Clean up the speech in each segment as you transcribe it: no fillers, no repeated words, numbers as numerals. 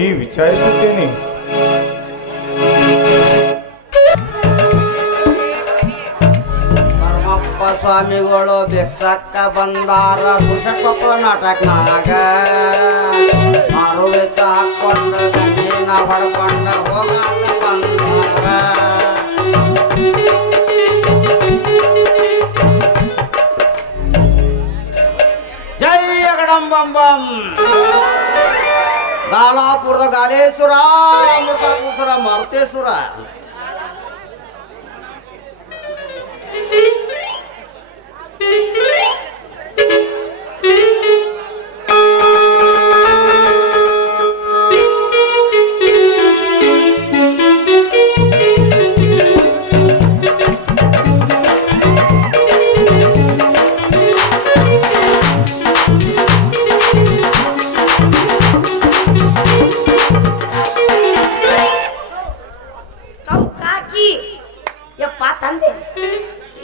ಈ ವಿಚಾರಿಸುತ್ತೇನೆ. ಪರಮಪ್ಪ ಸ್ವಾಮಿಗಳು ಬೆಕ್ಸಕ್ಕ ಬಂದಾರ ಸುಷಕೊಪ್ಪ ನಾಟಕನಾಗ ಮಾರು ವೆಸ ಹಾಕೊಂಡ ಗಂಜಿನ ಹೊಡ್ಕೊಂಡ ಹೋಗಾಕ ಬಂದಾರ. ಜೈ ಅಗಡಂಬಂಬಂ ಗಾಲಾಪುರದ ಗಾಲೇಶ್ವರ ಅಮೃತಾಪುರ ಮಾರುತೇಶ್ವರ.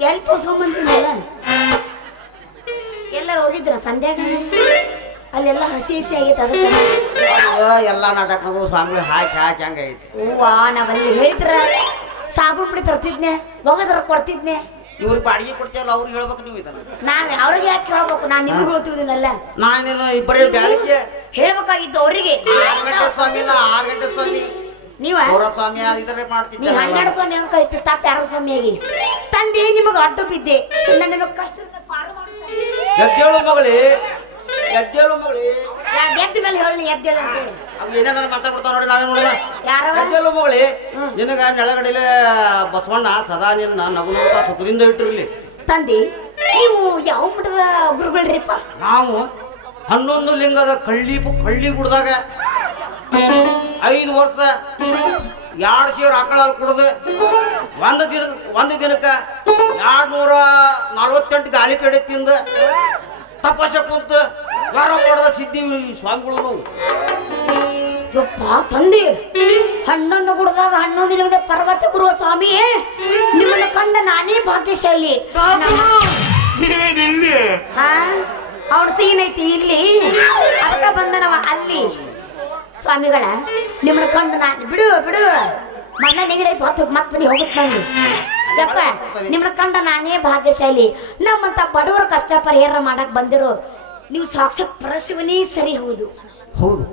ಎಲ್ಲಿ ತೋರ್ಸ್ಕೊಂಬಂದಿಲ್ಲ ಎಲ್ಲರೂ ಹೋಗಿದ್ರ ಸಂಧ್ಯಾಗ ಅಲ್ಲೆಲ್ಲ ಹಸಿ ಹಸಿ ಆಗೈತೆ ಅದಕ್ಕೆ ಎಲ್ಲ ನಾಟಕನಾಗೂ ಸ್ವಾಮಿಗಳು ಹಾಕಿ ಹಾಕಿ ಹಂಗೈತಿ. ಹೂವಾ ನಾವಲ್ಲಿ ಹೇಳಿದ್ರ ಸಾಬೂನ್ ಪುಡಿ ತರ್ತಿದ್ನೆ ಹೋಗದ್ರ ಕೊಡ್ತಿದ್ನೆ. ಇವ್ರಿಗೆ ಬಾಡಿಗೆ ಕೊಡ್ತೇವಲ್ಲ ಅವ್ರಿಗೆ ಹೇಳ್ಬೇಕು ನೀವು ಇದನ್ನ. ನಾವ್ ಅವ್ರಿಗೆ ಯಾಕೆ ಹೇಳ್ಬೇಕು, ನಾನ್ ನಿಮ್ಗೆ ಹೇಳ್ತಿದ್ದೀನಲ್ಲ. ನಾನೇನು ಇಬ್ಬರೇ ಬ್ಯಾಳಿಗೆ ಹೇಳ್ಬೇಕಾಗಿತ್ತು ಅವ್ರಿಗೆ. 6 ಗಂಟೆ ಸ್ವಾಮಿ 6 ಗಂಟೆ ಸ್ವಾಮಿ ನೀವ ಸ್ವಾಮಿ ಇದ್ರೆ ಮಾಡ್ತಿದ್ದೆ. ನೀ 12 ಸ್ವಾಮಿ ಅಂಕ ಇತ್ತು ತಪ್ಪ 2 ಸ್ವಾಮಿಯಾಗಿ ತಂದೆ ನಿಮಗೆ ಅಡ್ಡು ಬಿದ್ದೆ ನನ್ನ ಕಷ್ಟದಿಂದ ಪಾರು ಮಾಡ್ತಾರೆ. ಎದ್ದೇಳು ಮಗಳೇ ಎದ್ದೇಳು ಮಗಳೇ ಎದ್ದ ಮೇಲೆ ಹೇಳಿ ಎದ್ದೇಳು ಅಂತ ಹೇಳಿ ಅವ್ ಏನೇನ ಮಾತಾಡ್ಬಿಡ್ತಾವ ನೋಡಿ ನಾವೇ ನೋಡೋಣ. ಯಾರವ ಎದ್ದೇಳು ಮಗಳೇ ನಿನಗ ನೆಲಗಡೆಲೆ ಬಸವಣ್ಣ ಸದಾ ನಿನ್ನ ನಗುನಗುತ್ತ ಸುಖದಿಂದ ಇಟ್ಟಿರ್ಲಿ. ತಂದೆ ನೀವು ಯಾವ ಮಠದ ಗುರುಗಳ್ರಿಪ್ಪ? ನಾವು 11 ಲಿಂಗದ ಕಳ್ಳಿ ಗುಡ್ದಾಗ 5 ವರ್ಷ 2 ಸೇರು ಆಕಳ ಹಾಲು ಕುಡ್ದು ಒಂದು ದಿನಕ್ಕೆ 248 ಗಾಳಿ ಪೇಡೆ ತಿಂದು ತಪಸ್ಸೆ ಕುಂತು ವರ ಪಡೆದ ಸಿದ್ಧಿ ಸ್ವಾಮಿಗಳು ನಾವು. ಯಪ್ಪ ತಂದೆ 11 ಗುಡ್ದಾಗ 11 ದಿನದ ಪರ್ವತ ಗುರುವ ಸ್ವಾಮಿ ನಿಮ್ಮನ್ನ ಕಂಡ ನಾನೇ ಭಾಗ್ಯಶಾಲಿ. ಅವನ ಸೀನ್ ಐತಿ ಇಲ್ಲಿ ಅಕ್ಕ ಬಂದನವ ಅಲ್ಲಿ ಸ್ವಾಮಿಗಳ ನಿಮ್ಮನ್ನ ಕಂಡು ನಾನು ಬಿಡು ಬಿಡು ಮಣ್ಣ ನೆಗಡಿ ಐತಿ ಹೊತ್ತು ಮತ್ತೆ ಹೋಗುತ್ತೆ ನಂಗೆ. ಯಪ್ಪ ನಿಮ್ಮನ್ನ ಕಂಡ ನಾನೇ ಭಾಗ್ಯಶಾಲಿ. ನಮ್ಮಂತ ಬಡವರ ಕಷ್ಟ ಪರಿಹಾರ ಮಾಡಕ್ ಬಂದಿರೋ ನೀವು ಸಾಕ್ಷಾತ್ ಪರಶಿವನೇ ಸರಿ. ಹೌದು ಹೌದು,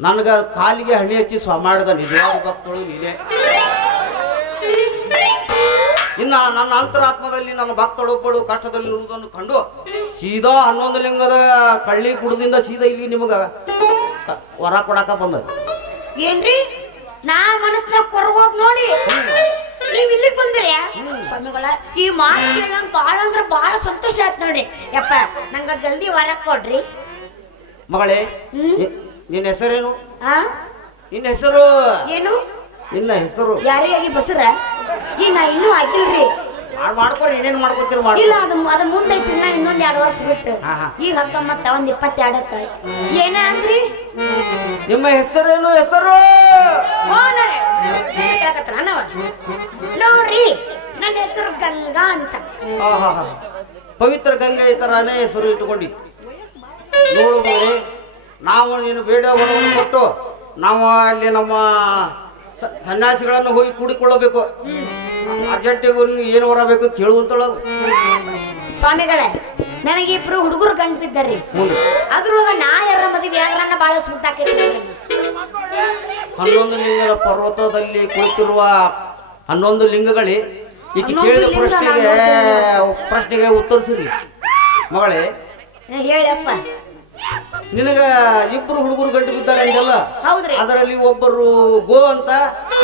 ನನಗ ಕಾಲಿಗೆ ಹಣ್ಣಿ ಹಚ್ಚಿ ಮಾಡಿದ ನಿಜವಾದ ಭಕ್ತಳು ನೀನೇ. ಇನ್ನ ನನ್ನ ಅಂತರಾತ್ಮದಲ್ಲಿ ನನ್ನ ಭಕ್ತಳೊಬ್ಬಳು ಕಷ್ಟದಲ್ಲಿರುವುದನ್ನು ಕಂಡು ಸೀದಾ 11 ಲಿಂಗದ ಕಳ್ಳಿ ಕುಡದಿಂದ ಸೀದಾ ಇಲ್ಲಿ ನಿಮಗ ವರ ಕೊಡಾಕ ಬಂದ. ಏನ್ರಿ ನಾ ಮನಸ್ನಾಗ ಕೊರಗೋದ್ ನೋಡಿ ನೀವ್ ಇಲ್ಲಿಗೆ ಬಂದಿರಿ ಸ್ವಾಮಿಗಳ. ಈ ಮಾತು ಕೇಳಿ ಬಾಳ ಅಂದ್ರ ಬಾಳ ಸಂತೋಷ ಆಯ್ತು ನೋಡಿ. ಯಪ್ಪ ನಂಗ ಜಲ್ದಿ ವರ ಕೊಡ್ರಿ. ಮಗಳೇ ನಿನ್ನ ಹೆಸರೇನು? ಆ ನಿನ್ನ ಹೆಸರು ಏನು? ನಿನ್ನ ಹೆಸರು ಯಾರಿಗಾಗಿ ಬಸರ ಈ ನಾ ಇನ್ನೂ ಆಗಿಲ್ರಿ. ಮಾಡ್ಕೊರಿ ಏನೇನ್ ಮಾಡ್ಕೊತೀರ ಇಲ್ಲ ಅದ ಮುಂದೈತಿ ನಾ ಇನ್ನೊಂದ್ 2 ವರ್ಷ ಬಿಟ್ಟು. ಈಗ 19 ಒಂದ್ 22ಕ್ಕ ಏನ ಅಂದ್ರಿ? ನಿಮ್ಮ ಹೆಸರೇನು? ಹೆಸರು ನೋಡ್ರಿ ನನ್ನ ಹೆಸರು ಗಂಗಾ ಅಂತ. ಪವಿತ್ರ ಗಂಗೆ ಈ ತರಾನೇ ಹೆಸರು ಇಟ್ಟುಕೊಂಡಿ. ನೋಡು ಮಗಳೇ, ನಾವು ನೀನು ಬೇಡ ವರವನ್ನು ಕೊಟ್ಟು ನಾವು ಅಲ್ಲಿ ನಮ್ಮ ಸನ್ಯಾಸಿಗಳನ್ನು ಹೋಗಿ ಕೂಡಿಕೊಳ್ಳಬೇಕು. ಅರ್ಜೆಂಟಿಗೆ ಏನು ವರ ಬೇಕು ಕೇಳುವಂತಳ. ಸ್ವಾಮಿಗಳೇ ನನಗೆ 2 ಹುಡುಗರು ಗಂಟು ಬಿದ್ದಾರ್ರಿ. ಅದ್ರೊಳಗ ನಾ ಯಾರ ಮದುವೆ ಯಾರನ್ನ ಬಾಳ ಸೂಟಾಕೈತಿ. 11 ಲಿಂಗದ ಪರ್ವತದಲ್ಲಿ ಕುಳಿತಿರುವ 11 ಲಿಂಗಗಳೇ ಈಕೆ ಕೇಳಿದ ಪ್ರಶ್ನೆಗೆ ಉತ್ತರಿಸಿರಿ. ಮಗಳೇ ಹೇಳಪ್ಪ, ನಿನಗ 2 ಹುಡುಗರು ಗಂಟು ಬಿದ್ದಾರೆ ಅಂದಲ್ಲ, ಹೌದ್ರಿ. ಅದರಲ್ಲಿ ಒಬ್ಬರು ಗೋ ಅಂತ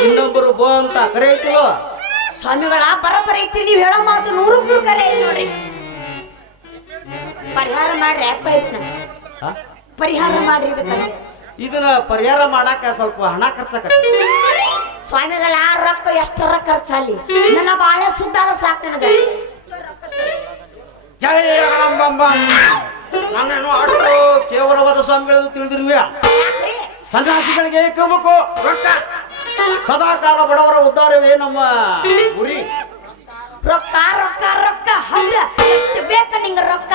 ಇನ್ನೊಬ್ಬರು ಬೋ ಅಂತ ಕರೆ ಐತಿಲೋ? ಸ್ವಾಮಿಗಳ ಬರಬರ ಐತಿ ನೀವ್ ಹೇಳೋ ಮಾತು 100 ಕರೆ ಐತಿ ನೋಡ್ರಿ. ಪರಿಹಾರ ಮಾಡ್ರಿ ಅಪ್ಪ. ಇದನ್ನ ಪರಿಹಾರ ಮಾಡ್ರಿ. ಇದನ್ನ ಪರಿಹಾರ ಮಾಡಾಕ ಸ್ವಲ್ಪ ಹಣ ಖರ್ಚಾಕತ್ತಿ. ಸ್ವಾಮಿಗಳ ರೊಕ್ಕ ಎಷ್ಟರ ಖರ್ಚಲ್ಲಿ ನನ್ನ ಬಾಳೆ ಸುದ್ದ ಆದ್ರೆ ಸಾಕು ನನಗ. ಜೈ ಅಗಡಂಬಂಬ. ನಾನೇನು ಅಷ್ಟು ಕೇವಲವಾದ ಸ್ವಾಮಿಗಳು ತಿಳಿದಿರುವೆ. ಸನ್ಯಾಸಿಗಳಿಗೆ ಕಮಕು ರೊಕ್ಕ ಸದಾಕಾಲ ಬಡವರ ಉದ್ಧಾರವೇ ನಮ್ಮ ಗುರಿ. ರೊಕ್ಕ ರೊಕ್ಕ ರೊಕ್ಕ ಹಂಗ ಎಷ್ಟು ಬೇಕ ನಿಂಗ ರೊಕ್ಕ?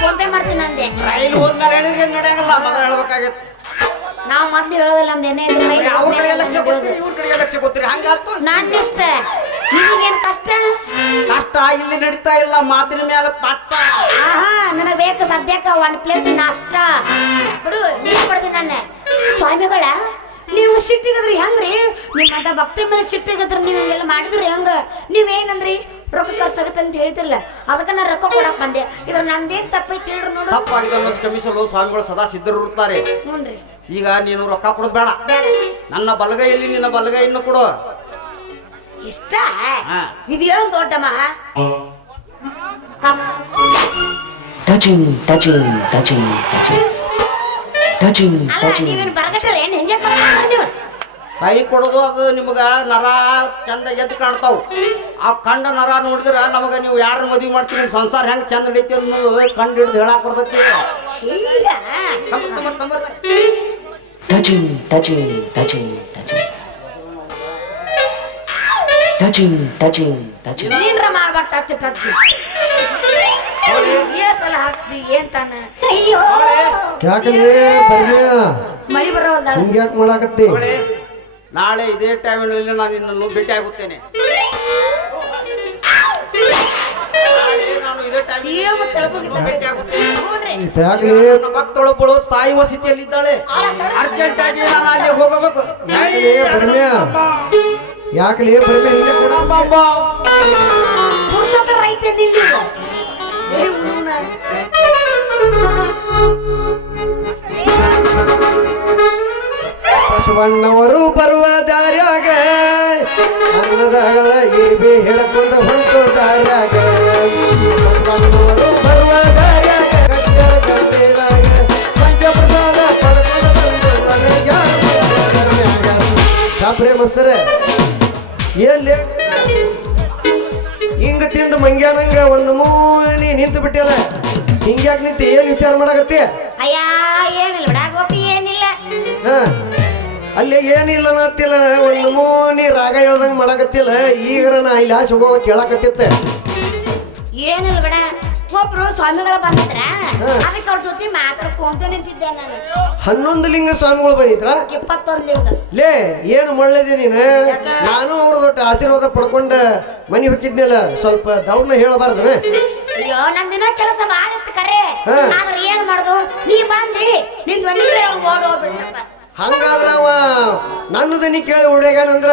ಫೋನ್ ಪೇ ಮಾಡ್ತೀನಿ ಅಂದೆ. ರೈಲು ಹೋದ್ಮೇಲೆ ನಡೆಯಂಗಿಲ್ಲ, ಮೊದಲು ಹೇಳ್ಬೇಕಾಗತ್ತೆ. ನಾವು ಮೊದ್ಲು ಹೇಳೋದಿಲ್ಲ ನಮ್ದು ಏನೇ ಇದ್ರೆ ಮೈಲಿ ಅವ್ರ ಕಡೆಗೆ ಹೋಗ್ಬೇಕು ಲಕ್ಷ್ಯ ಅಂತ ಕೊಡ್ತೀರಿ ಹೇಳೋದು. ಇವ್ರ ಕಡೆಗೆ ಲಕ್ಷ್ಯ ಕೊಡ್ತೀರಿ ಹಂಗಾತು ನನ್ನಿಷ್ಟ ನಿಮಗೇನ್ ಕಷ್ಟ ಕಷ್ಟ ಇಲ್ಲಿ ನಡೀತಾ ಇಲ್ಲ ಮಾತಿನ ಮೇಲೆ ಪಟ್ಟ ಆಹಾ ನನಗೆ ಬೇಕು ಸದ್ಯಕ್ಕೆ ಒಂದ್ ಪ್ಲೇಟ್ ನಾಷ್ಟ ಬಿಡು ನೀರು ಕೊಡ್ತೀನಿ ನನ್ನ ಸ್ವಾಮಿಗಳ ನೀವು ಸಿಟ್ಟಿಗದ್ರಿ ಹೆಂಗ್ರಿ ನಿಮ್ಮಂತ ಭಕ್ತಿ ಮೇಲೆ ಸಿಟ್ಟಿಗದ್ರ ನೀವು ಹಿಂಗೆಲ್ಲ ಮಾಡಿದ್ರಿ ಹೆಂಗ ನೀವೇನಂದ್ರಿ ರೊಕ್ಕ ಖರ್ಚಾಗತ್ತೆ ಅಂತ ಹೇಳ್ತಿರ್ಲ ಅದಕ್ಕೆ ನಾನು ರೊಕ್ಕ ಕೊಡಕ್ ಬಂದೆ ಇದ್ರ ನಮ್ದೇನ್ ತಪ್ಪೈತಿ ಹೇಳ್ರಿ ನೋಡು ತಪ್ಪಾಗಿದೆ ಅನ್ನೋದು ಕ್ಷಮಿಸಲು ಸ್ವಾಮಿಗಳು ಸದಾ ಸಿದ್ಧರು ಇರ್ತಾರೆ ಹ್ಞೂನ್ರಿ ಈಗ ನೀನು ರೊಕ್ಕ ಕೊಡೋದು ಬೇಡ ನನ್ನ ಬಲಗೈಯಲ್ಲಿ ನಿನ್ನ ಬಲಗೈಯನ್ನು ಕೊಡು ಇಷ್ಟ ಹಾ. ಇದು ಹೇಳೋ ದೊಡ್ಡಮ್ಮ touching, touching, touching, touching, touching, ಅಲ್ಲ touching. ನೀವೇನು ಬರಗಟ್ಟಾರ ಏನು ಹೆಂಗೆ ಬರಗಟ್ಟಾರ ನೀವು ಕೈ ಕೊಡೋದು ಅದು ನಿಮ್ಗ ನರ ಚಂದ ಎದ್ದು ಕಾಣ್ತಾವ್ ಆ ಕಂಡ ನರ ನೋಡಿದ್ರ ನಮಗ ನೀವು ಯಾರ ಮದುವೆ ಮಾಡ್ತೀರಿ ನಿಮ್ ಸಂಸಾರ ಹೆಂಗ್ ಚಂದ ನಡೀತಿ ಅನ್ನೋದು ಕಂಡು ಹಿಡ್ದು ಹೇಳಕ್ ಬರ್ತೈತಿ ಹಿಂಗ Touching, touching, touching, touching. Touching, touching, touching. ನೀನ್ರ ಮಾಡ್ಬಾರ್ದು ಟಚ್ ಟಚ್ ಸಲ ಹಾಕ್ತಿ ಏನ್ ತಾನ ಅಯ್ಯೋ ಯಾಕಲೇ ಬರ್ಮೆ ಮಳಿ ಬರೋಲ್ದಾಳ ಹಿಂಗ ಯಾಕೆ ಮಾಡಾಕತ್ತಿ ನಾಳೆ ಇದೇ ಟೈಮಿನಲ್ಲಿ ನಾನು ನಿನ್ನನ್ನು ಭೇಟಿ ಆಗುತ್ತೇನೆ ನಾಳೆ ನಾನು ಇದೇ ಸಿಎಂ ತಲುಪೋಗಿದ್ದ ಭೇಟಿ ಆಗುತ್ತೇನೆ ನೋಡ್ರಿ ಯಾಕಲೇ ನನ್ನ ಭಕ್ತಳೊಬ್ಬಳು ಸಾಯುವ ಸ್ಥಿತಿಯಲ್ಲಿದ್ದಾಳೆ ಅರ್ಜೆಂಟ್ ಆಗಿ ನಾನು ಅಲ್ಲಿ ಹೋಗಬೇಕು ಯಾಕಲೇ ಬರ್ಮೆ ಯಾಕಲೇ ಬರ್ಮೆ ಹಿಂಗೆ ಕೊಡ ಬಾಬಾ ಪುರ್ಸತ ರೈತೆ ನಿಲ್ಲಿ ಬಸವಣ್ಣವರು ಬರುವ ದಾರ್ಯಾಗ ಅನ್ನದಗಳ ಇರ್ಬಿ ಹಿಡ್ಕೊಂಡ ಹೊಂಟು ದಾರ್ಯಾಗ ಬಸವಣ್ಣವರು ಬರುವ ದಾರ್ಯಾಗ ಕಟ್ಟಡ ಗಂಟೆಲಾಗ ಪಂಚಪ್ರಸಾದ ಪಡ್ಕೊಂಡು ಬಂದು ಸಾಪ್ರೆ ಮಸ್ತರೆ ಎಲ್ಲಿ ಹಿಂಗ ತಿಂದು ಮಂಗ್ಯಾನಂಗ ಒಂದು ಮೂನಿ ನಿಂತು ಬಿಟ್ಟಿಲ್ಲ ಹಿಂಗ್ಯಾಕೆ ನಿಂತು ಏನು ವಿಚಾರ ಮಾಡಕತ್ತಿ ಅಯ್ಯ ಏನಿಲ್ಲ ಬಿಡ ಗೋಪಿ ಏನಿಲ್ಲ ಹಾ ಅಲ್ಲಿ ಏನಿಲ್ಲ ಅನ್ನತ್ತಿಲ್ಲ ಒಂದು ಮೂನಿ ರಾಗ ಹೇಳ್ದಂಗೆ ಮಾಡಕತ್ತಿಲ್ಲ ಈಗ ನಾ ಇಲ್ಲಿ ಆಸೆ ಹೋಗುವ ಕೇಳಾಕತ್ತಿತ್ತೆ ಏನಿಲ್ಲ ಬಿಡ ಒಬ್ರು ಸ್ವಾಮಿಗಳ ಬಂದಿದ್ರ ಹಾ. ಅದಕ್ಕೆ ಅವ್ರ ಜೊತೆ ಮಾತಾಡ್ಕೊಂತ ನಿಂತಿದ್ದೆ ನಾನು 11 ಲಿಂಗ ಸ್ವಾಮಿಗಳು ಬಂದಿದ್ರ 21 ಲಿಂಗ ಲೇ ಏನು ಮಾಡಲಿದೆ ನೀನು ನಾನು ಅವ್ರ ದೊಡ್ಡ ಆಶೀರ್ವಾದ ಪಡ್ಕೊಂಡ ಮನೆ ಹೋಗಿದ್ನಲ್ಲ ಸ್ವಲ್ಪ ದೌಡ್ನ ಹೇಳಬಾರ್ದನ ಅಯ್ಯೋ ನಂದಿನ ಕೆಲಸ ಮಾಡಿತ್ತು ಕರೆ ಹಾ. ಆದ್ರೆ ಏನ್ ಮಾಡುದು ನೀ ಬಂದಿ ನಿನ್ ಧ್ವನಿ ಓಡ್ ಹೋಗ್ಬಿಟ್ರಪ್ಪ ಹಂಗಾದ್ರ ಅವ ನನ್ನ ದನಿ ಕೇಳಿ ಓಡ್ಯಾಗನಂದ್ರ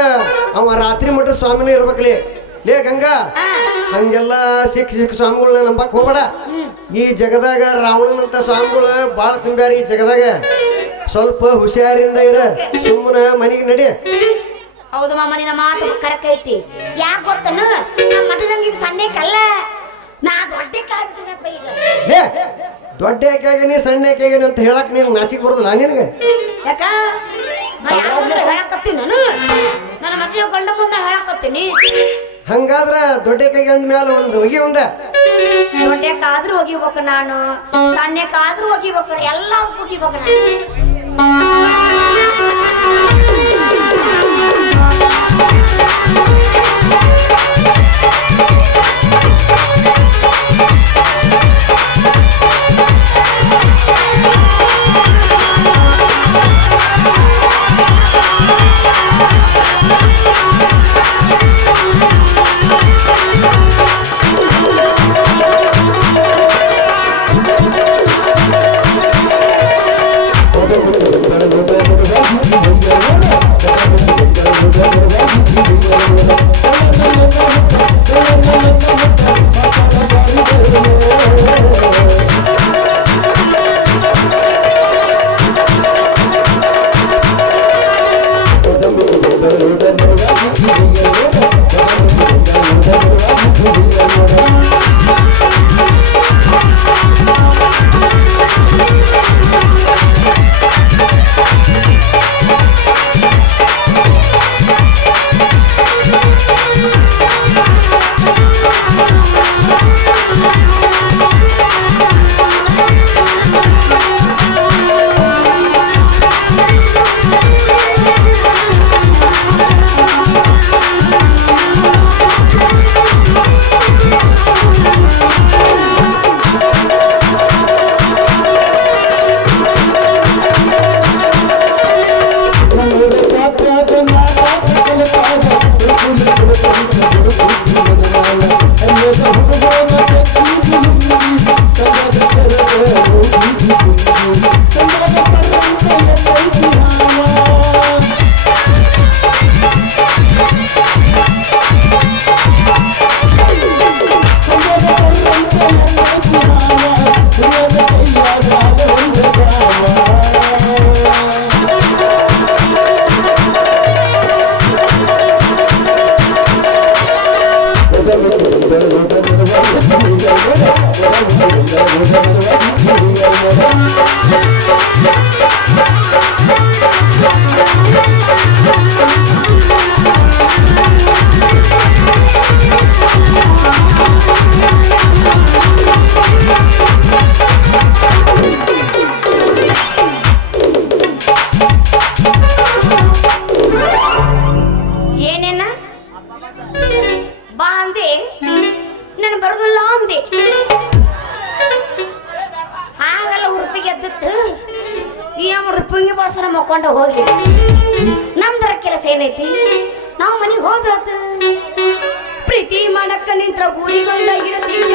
ಅವ ರಾತ್ರಿ ಮಟ್ಟ ಸ್ವಾಮಿನೇ ಇರ್ಬೇಕಲೇ ಲೇ ಗಂಗಾ ಹಂಗೆಲ್ಲ ಸಿಕ್ಕ ಸ್ವಾಮಿಗಳನ್ನ ನಂಬಕ್ ಹೋಗ್ಬೇಡ ಈ ಜಗದಾಗ ರಾವಣನಂತ ಸ್ವಾಮಿಗಳು ಭಾಳ ತುಂಬ್ಯಾರ ಈ ಜಗದಾಗ ಸ್ವಲ್ಪ ಹುಷಾರಿಂದ ಇರ ಸುಮ್ಮನೆ ಮನೆಗೆ ನಡಿ ಹೌದು ಮಾಮ ನಿನ್ನ ಮಾತು ಕರೆಕ್ಟ್ ಐತಿ ಯಾಕೆ ಗೊತ್ತನ ನಾ ಮೊದಲಂಗ ಈಗ ಸಣ್ಣಕಲ್ಲ ನಾ ದೊಡ್ಡ ಕಾಡ್ತೀನಪ್ಪ ಈಗ ಲೇ ದೊಡ್ಡ ಯಾಕೆಗೇನಿ ಸಣ್ಣ ಯಾಕೆಗೇನಿ ಅಂತ ಹೇಳಕ್ ನೀನು ನಾಚಿಕ್ ಬರೋದಿಲ್ಲ ನಿನಗೆ ಯಾಕ ನಾ ಯಾವ್ದಾದ್ರು ಹೇಳಕತ್ತೀನಿ ನಾನು ನನ್ನ ಮದುವೆ ಗಂಡ ಮುಂದೆ ಹೇಳಕತ್ತೀನಿ ಹಂಗಾದ್ರ ದೊಡ್ಡ ಯಾಕೆಗೆ ಅಂದ್ಮೇಲೆ ಒಂದು ಹೊಗೆ ಒಂದ ದೊಡ್ಡಕ್ಕಾದ್ರೂ ಹೋಗಿಬೇಕು ನಾನು ಸಣ್ಣಕ್ಕಾದ್ರೂ ಹೋಗಿಬೇಕು ಎಲ್ಲ ಹೋಗಿಬೇಕು ನಾನು ಬೆಳೆದು ಏನೇನ ಬಾ ಅಂದೆ ನಾನು ಬರೋದಿಲ್ಲ ಅಂದೆ ಹಾಗಲ್ಲ ಉರುಪಿಗೆ ಎದ್ದಿತ್ತು ಏನ್ ಪುಂಗಿ ಬಳಸರ ಮಕ್ಕೊಂಡ ಹೋಗಿ ನಮ್ದರ ಕೆಲಸ ಏನೈತಿ ನಾವು ಮನೆಗೆ ಹೋದ್ರತ ಪ್ರೀತಿ ಮಾಡಕ್ಕ ನಿಂತ್ರ ಊರಿಗೊಂದ ಇಡತಿದ್ದ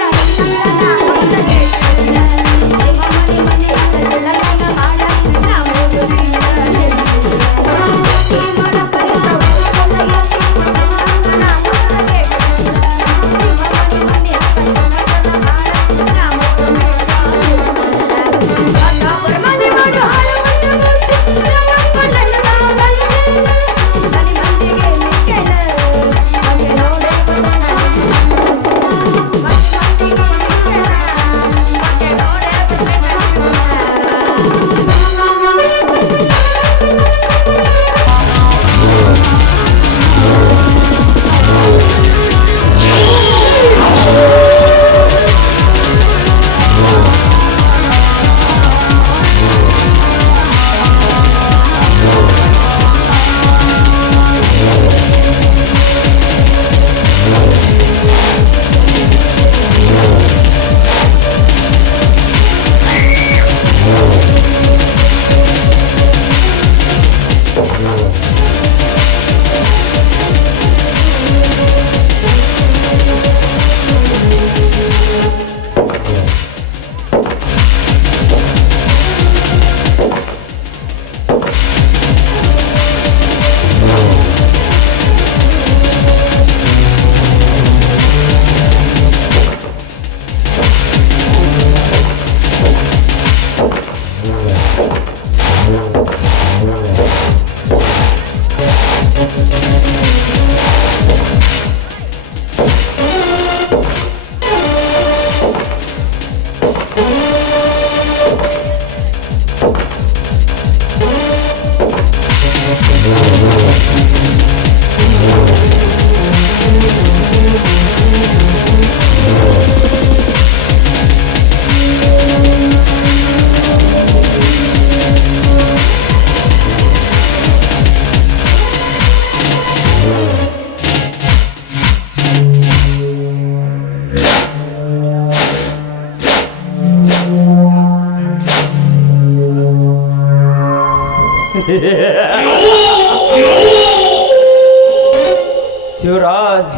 ಶಿವರಾಜ್,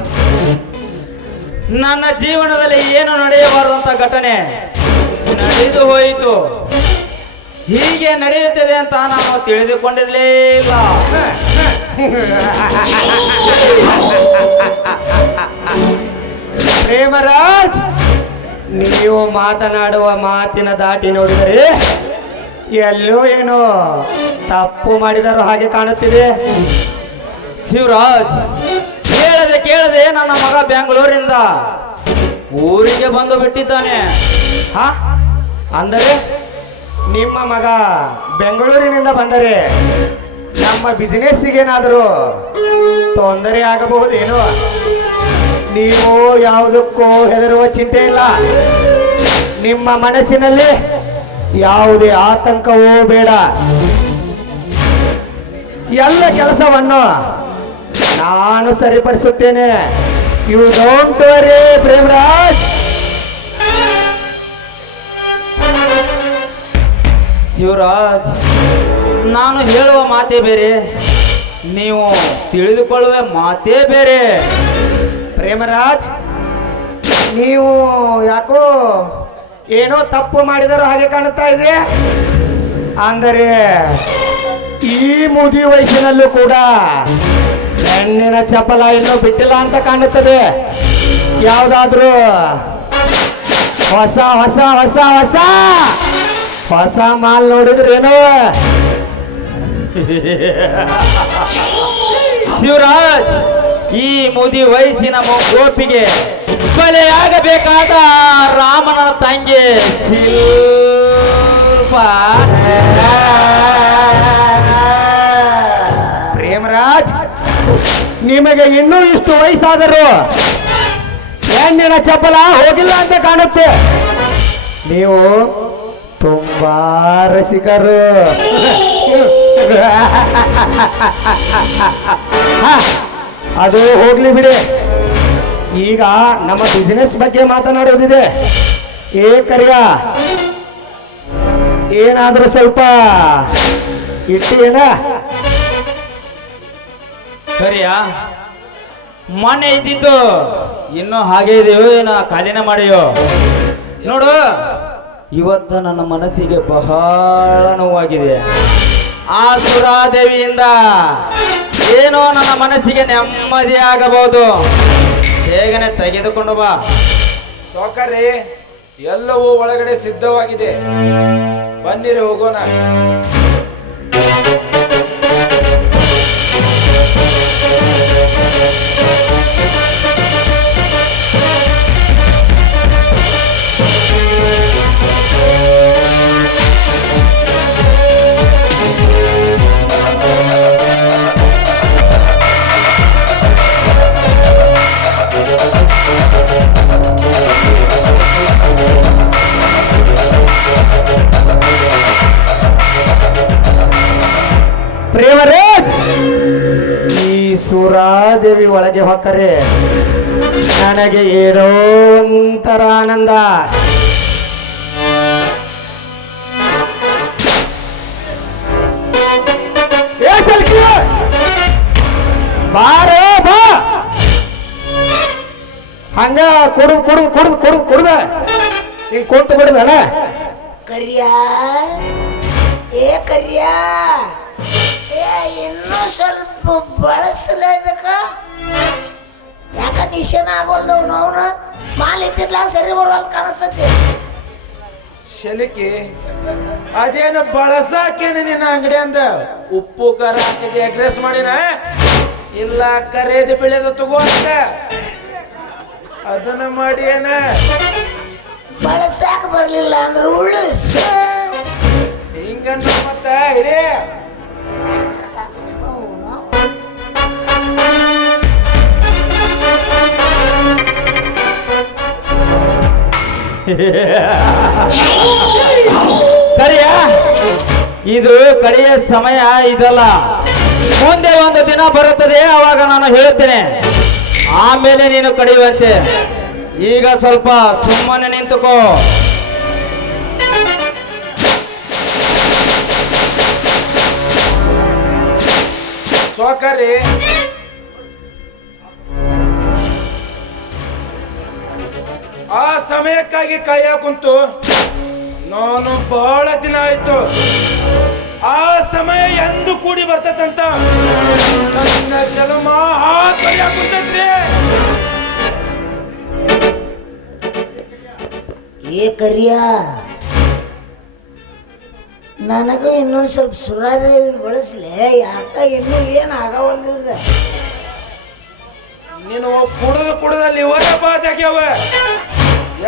ನನ್ನ ಜೀವನದಲ್ಲಿ ಏನು ನಡೆಯಬಾರದಂತ ಘಟನೆ ನಡೆದು ಹೋಯಿತು. ಹೀಗೆ ನಡೆಯುತ್ತದೆ ಅಂತ ನಾನು ತಿಳಿದುಕೊಂಡಿರಲೇ ಇಲ್ಲ. ಪ್ರೇಮರಾಜ್, ನೀವು ಮಾತನಾಡುವ ಮಾತಿನ ದಾಟಿ ನೋಡಿದರೆ ಎಲ್ಲೋ ಏನೋ ತಪ್ಪು ಮಾಡಿದರೂ ಹಾಗೆ ಕಾಣುತ್ತಿದೆ. ಶಿವರಾಜ್, ಕೇಳದೆ ಕೇಳದೆ ನನ್ನ ಮಗ ಬೆಂಗಳೂರಿಂದ ಊರಿಗೆ ಬಂದು ಬಿಟ್ಟಿದ್ದಾನೆ. ಹಾ, ಅಂದರೆ ನಿಮ್ಮ ಮಗ ಬೆಂಗಳೂರಿನಿಂದ ಬಂದರೆ ನಮ್ಮ ಬಿಸಿನೆಸ್ಸಿಗೇನಾದರೂ ತೊಂದರೆ ಆಗಬಹುದೇನು? ನೀವು ಯಾವುದಕ್ಕೂ ಹೆದರುವ ಚಿಂತೆ ಇಲ್ಲ. ನಿಮ್ಮ ಮನಸ್ಸಿನಲ್ಲಿ ಯಾವುದೇ ಆತಂಕವೂ ಬೇಡ. ಎಲ್ಲ ಕೆಲಸವನ್ನು ನಾನು ಸರಿಪಡಿಸುತ್ತೇನೆ. You don't worry Premraj. Shivraj, ನಾನು ಹೇಳುವ ಮಾತೇ ಬೇರೆ, ನೀವು ತಿಳಿದುಕೊಳ್ಳುವ ಮಾತೇ ಬೇರೆ. ಪ್ರೇಮರಾಜ್, ನೀವು ಯಾಕೋ ಏನೋ ತಪ್ಪು ಮಾಡಿದರೂ ಹಾಗೆ ಕಾಣುತ್ತಾ ಇದೆ. ಅಂದರೆ ಈ ಮುದಿ ವಯಸ್ಸಿನಲ್ಲೂ ಕೂಡ ಹೆಣ್ಣಿನ ಚಪಲ ಇನ್ನೂ ಬಿಟ್ಟಿಲ್ಲ ಅಂತ ಕಾಣುತ್ತದೆ. ಯಾವುದಾದ್ರೂ ಹೊಸ ಹೊಸ ಹೊಸ ಹೊಸ ಹೊಸ ಮಾಲ್ ನೋಡಿದ್ರೇನು? ಶಿವರಾಜ್, ಈ ಮುದಿ ವಯಸ್ಸಿನ ಗೋಪಿಗೆ ಬಲೆಯಾಗಬೇಕಾದ ರಾಮನ ತಂಗಿ ಶಿಲ್ಪ. ಪ್ರೇಮರಾಜ್, ನಿಮಗೆ ಇನ್ನೂ ಇಷ್ಟು ವಯಸ್ಸಾದರೂ ಹೆಣ್ಣಿನ ಚಪಲ ಹೋಗಿಲ್ಲ ಅಂತ ಕಾಣುತ್ತೆ. ನೀವು ತುಂಬಾ ರಸಿಕರು. ಅದು ಹೋಗ್ಲಿ ಬಿಡಿ. ಈಗ ನಮ್ಮ ಬಿಸಿನೆಸ್ ಬಗ್ಗೆ ಮಾತನಾಡೋದಿದೆ. ಏ ಕರಿಯ, ಏನಾದ್ರೂ ಸ್ವಲ್ಪ ಇಟ್ಟಿಯೇನ? ಸರಿಯಾ? ಮೊನ್ನೆ ಇದ್ದಿದ್ದು ಇನ್ನೂ ಹಾಗೆ ಇದೆಯೋ ಏನೋ ಖಾಲಿನ ಮಾಡಿಯೋ ನೋಡು. ಇವತ್ತು ನನ್ನ ಮನಸ್ಸಿಗೆ ಬಹಳ ನೋವಾಗಿದೆ. ಆ ಸುರಾದೇವಿಯಿಂದ ಏನೋ ನನ್ನ ಮನಸ್ಸಿಗೆ ನೆಮ್ಮದಿ ಆಗಬಹುದು. ಹೇಗನೆ ತೆಗೆದುಕೊಂಡು ಬಾ. ಸೌಕರ್ಯ ಎಲ್ಲವೂ ಒಳಗಡೆ ಸಿದ್ಧವಾಗಿದೆ, ಬನ್ನಿರಿ ಹೋಗೋಣ. ಪ್ರೇಮರಾಜ್, ಈ ಸುರಾದೇವಿ ಒಳಗೆ ಹೊಕ್ಕರೆ ನನಗೆ ಏನೋ ಒಂಥರ ಆನಂದ. ಬಾರೋ ಬಾ. ಹಂಗ ಕುಡ್ದು ಕುಡ್ದು ಕುಡ್ದು ಕುಡ್ದು ಕುಡ್ದ ಹಿಂಗ್ ಕೊಟ್ಟು ಬಿಡುದಲ್ಲ. ಕರಿಯ, ಏ ಕರಿಯ, ಏ ಇನ್ನೂ ಸ್ವಲ್ಪ ಬಳಸಲೇ ಇದಕ್ಕ. ಯಾಕ ನಿಶನ ಆಗೋಲ್ದವ್ ನೋವ್ನ ಮಾಲ್ ಇದ್ದಿದ್ಲಾಗ ಸರಿ ಬರೋಲ್ ಕಾಣಿಸ್ತತಿ. ಶಲಿಕೆ ಅದೇನು ಬಳಸಾಕೇನೆ ನಿನ್ನ ಅಂಗಡಿ ಅಂದ? ಉಪ್ಪು ಖಾರ ಹಾಕಿದೆ ಎಗ್ರೆಸ್ ಮಾಡಿನ ಇಲ್ಲ ಕರೇದು ಬೆಳೆದು ತಗೋ ಅಂತ ಅದನ್ನ ಮಾಡಿ ಏನ ಬಳಸಾಕ ಬರ್ಲಿಲ್ಲ ಅಂದ್ರೆ ಉಳಿಸ ಹಿಂಗನ್ನ ಮತ್ತ ಹಿಡಿ. ಕರಿಯ, ಇದು ಕಡೆಯ ಸಮಯ ಇದಲ್ಲ. ಮುಂದೆ ಒಂದು ದಿನ ಬರುತ್ತದೆ, ಅವಾಗ ನಾನು ಹೇಳ್ತೇನೆ. ಆಮೇಲೆ ನೀನು ಕಡಿಯುವಂತೆ. ಈಗ ಸ್ವಲ್ಪ ಸುಮ್ಮನೆ ನಿಂತುಕೋ. ಸೌಕರ್ಯ ಆ ಸಮಯಕ್ಕಾಗಿ ಕಾಯ ಕುಂತು ನಾನು ಬಹಳ ದಿನ ಆಯ್ತು. ಆ ಸಮಯ ಎಂದು ಕೂಡಿ ಬರ್ತದಂತ ನನ್ನ ಜನ್ಮ ಕುಂತೈತ್ರಿ. ಏ ಕರಿಯ, ನನಗೂ ಇನ್ನೊಂದು ಸ್ವಲ್ಪ ಸುರಾದೇವಿ ಬಳಸ್ಲೆ. ಯಾಕ ಇನ್ನೂ ಏನು ಆಗವಲ್ದಿಲ್ಲ. ನೀನು ಕುಡದ ಲಿವರ ಬಾದಾಗ್ಯಾವ.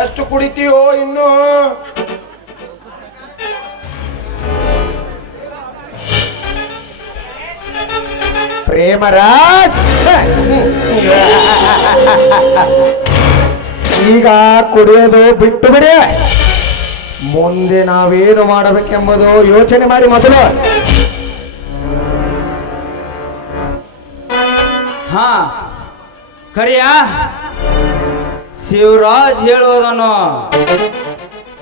ಎಷ್ಟು ಕುಡಿತೀಯೋ ಇನ್ನು? ಪ್ರೇಮರಾಜ್, ಈಗ ಕುಡಿಯೋದು ಬಿಟ್ಟು ಬಿಡಿ. ಮುಂದೆ ನಾವೇನು ಮಾಡಬೇಕೆಂಬುದು ಯೋಚನೆ ಮಾಡಿ ಮೊದಲು. ಹಾ ಕರಿಯ, ಶಿವರಾಜ್ ಹೇಳುವುದನ್ನು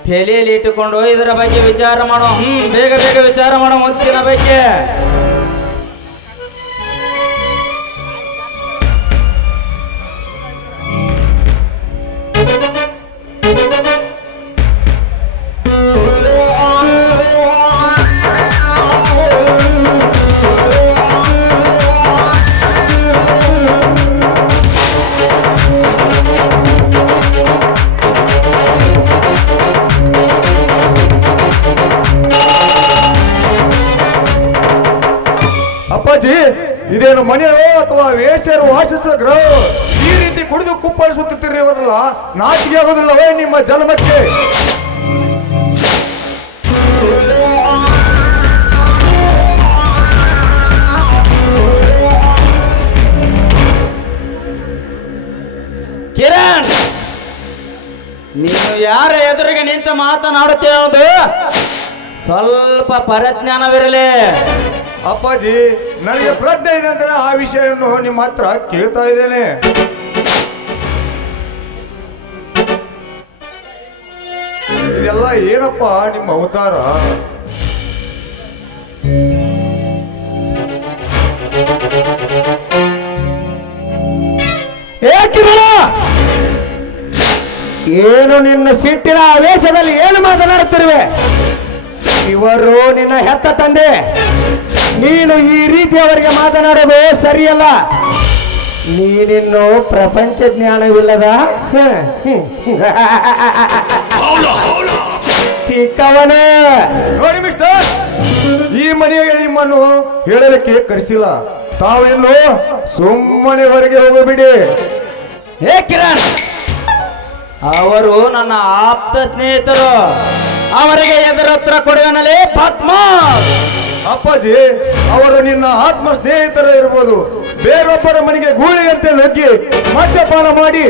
ತಲೆಯಲ್ಲಿ ಇಟ್ಟುಕೊಂಡು ಇದರ ಬಗ್ಗೆ ವಿಚಾರ ಮಾಡೋ. ಬೇಗ ಬೇಗ ವಿಚಾರ ಮಾಡೋ ಮುತ್ತಿನ ಬಗ್ಗೆ. ಅಪ್ಪಾಜಿ ಇದೇನು ಮನೆಯೋ ಅಥವಾ ವೇಶ್ಯರು ವಾಸಿಸುವ ಗೃಹ? ಈ ರೀತಿ ಕುಡಿದು ಕುಪ್ಪಳಿಸುತ್ತಿರುವರಲ್ಲ, ನಾಚಿಕೆ ಆಗೋದಿಲ್ಲವೇ ನಿಮ್ಮ ಜನ್ಮಕ್ಕೆ? ಕಿರಣ್, ನೀನು ಯಾರ ಎದುರಿಗೆ ನಿಂತು ಮಾತನಾಡುತ್ತೇವೆ ಸ್ವಲ್ಪ ಪರಿಜ್ಞಾನವಿರಲಿ. ಅಪ್ಪಾಜಿ, ನನಗೆ ಪ್ರಜ್ಞೆ ಇದೆ ಅಂತ ಆ ವಿಷಯವನ್ನು ನಿಮ್ಮ ಹತ್ರ ಕೇಳ್ತಾ ಇದ್ದೇನೆ. ಇದೆಲ್ಲ ಏನಪ್ಪ ನಿಮ್ಮ ಅವತಾರ? ಏನು ನಿನ್ನ ಸಿಟ್ಟಿನ ಆವೇಶದಲ್ಲಿ ಏನು ಮಾತನಾಡುತ್ತಿರುವೆ? ಇವರು ನಿನ್ನ ಹೆತ್ತ ತಂದೆ. ನೀನು ಈ ರೀತಿ ಅವರಿಗೆ ಮಾತನಾಡೋದು ಸರಿಯಲ್ಲ. ನೀನಿನ್ನು ಪ್ರಪಂಚ ಜ್ಞಾನವಿಲ್ಲದ ಚಿಕ್ಕವನೇ. ನೋಡಿ ಮಿಸ್ಟರ್, ಈ ಮನೆಗೆ ನಿಮ್ಮನ್ನು ಹೇಳಲಿಕ್ಕೆ ಕರೆಸಿಲ್ಲ. ತಾವಿನ್ನು ಸುಮ್ಮನೆ ಹೊರಗೆ ಹೋಗಬಿಡಿ. ಹೇ ಕಿರಣ್, ಅವರು ನನ್ನ ಆಪ್ತ ಸ್ನೇಹಿತರು. ಅವರಿಗೆ ಎದುರತ್ರ ಕೊಡುವನಲ್ಲಿ ಪದ್ಮ. ಅಪ್ಪಾಜಿ, ಅವರು ನಿನ್ನ ಆತ್ಮ ಸ್ನೇಹಿತರ ಇರ್ಬೋದು. ಬೇರೊಬ್ಬರ ಮನೆಗೆ ಗೂಳಿಯಂತೆ ನುಗ್ಗಿ ಮದ್ಯಪಾನ ಮಾಡಿ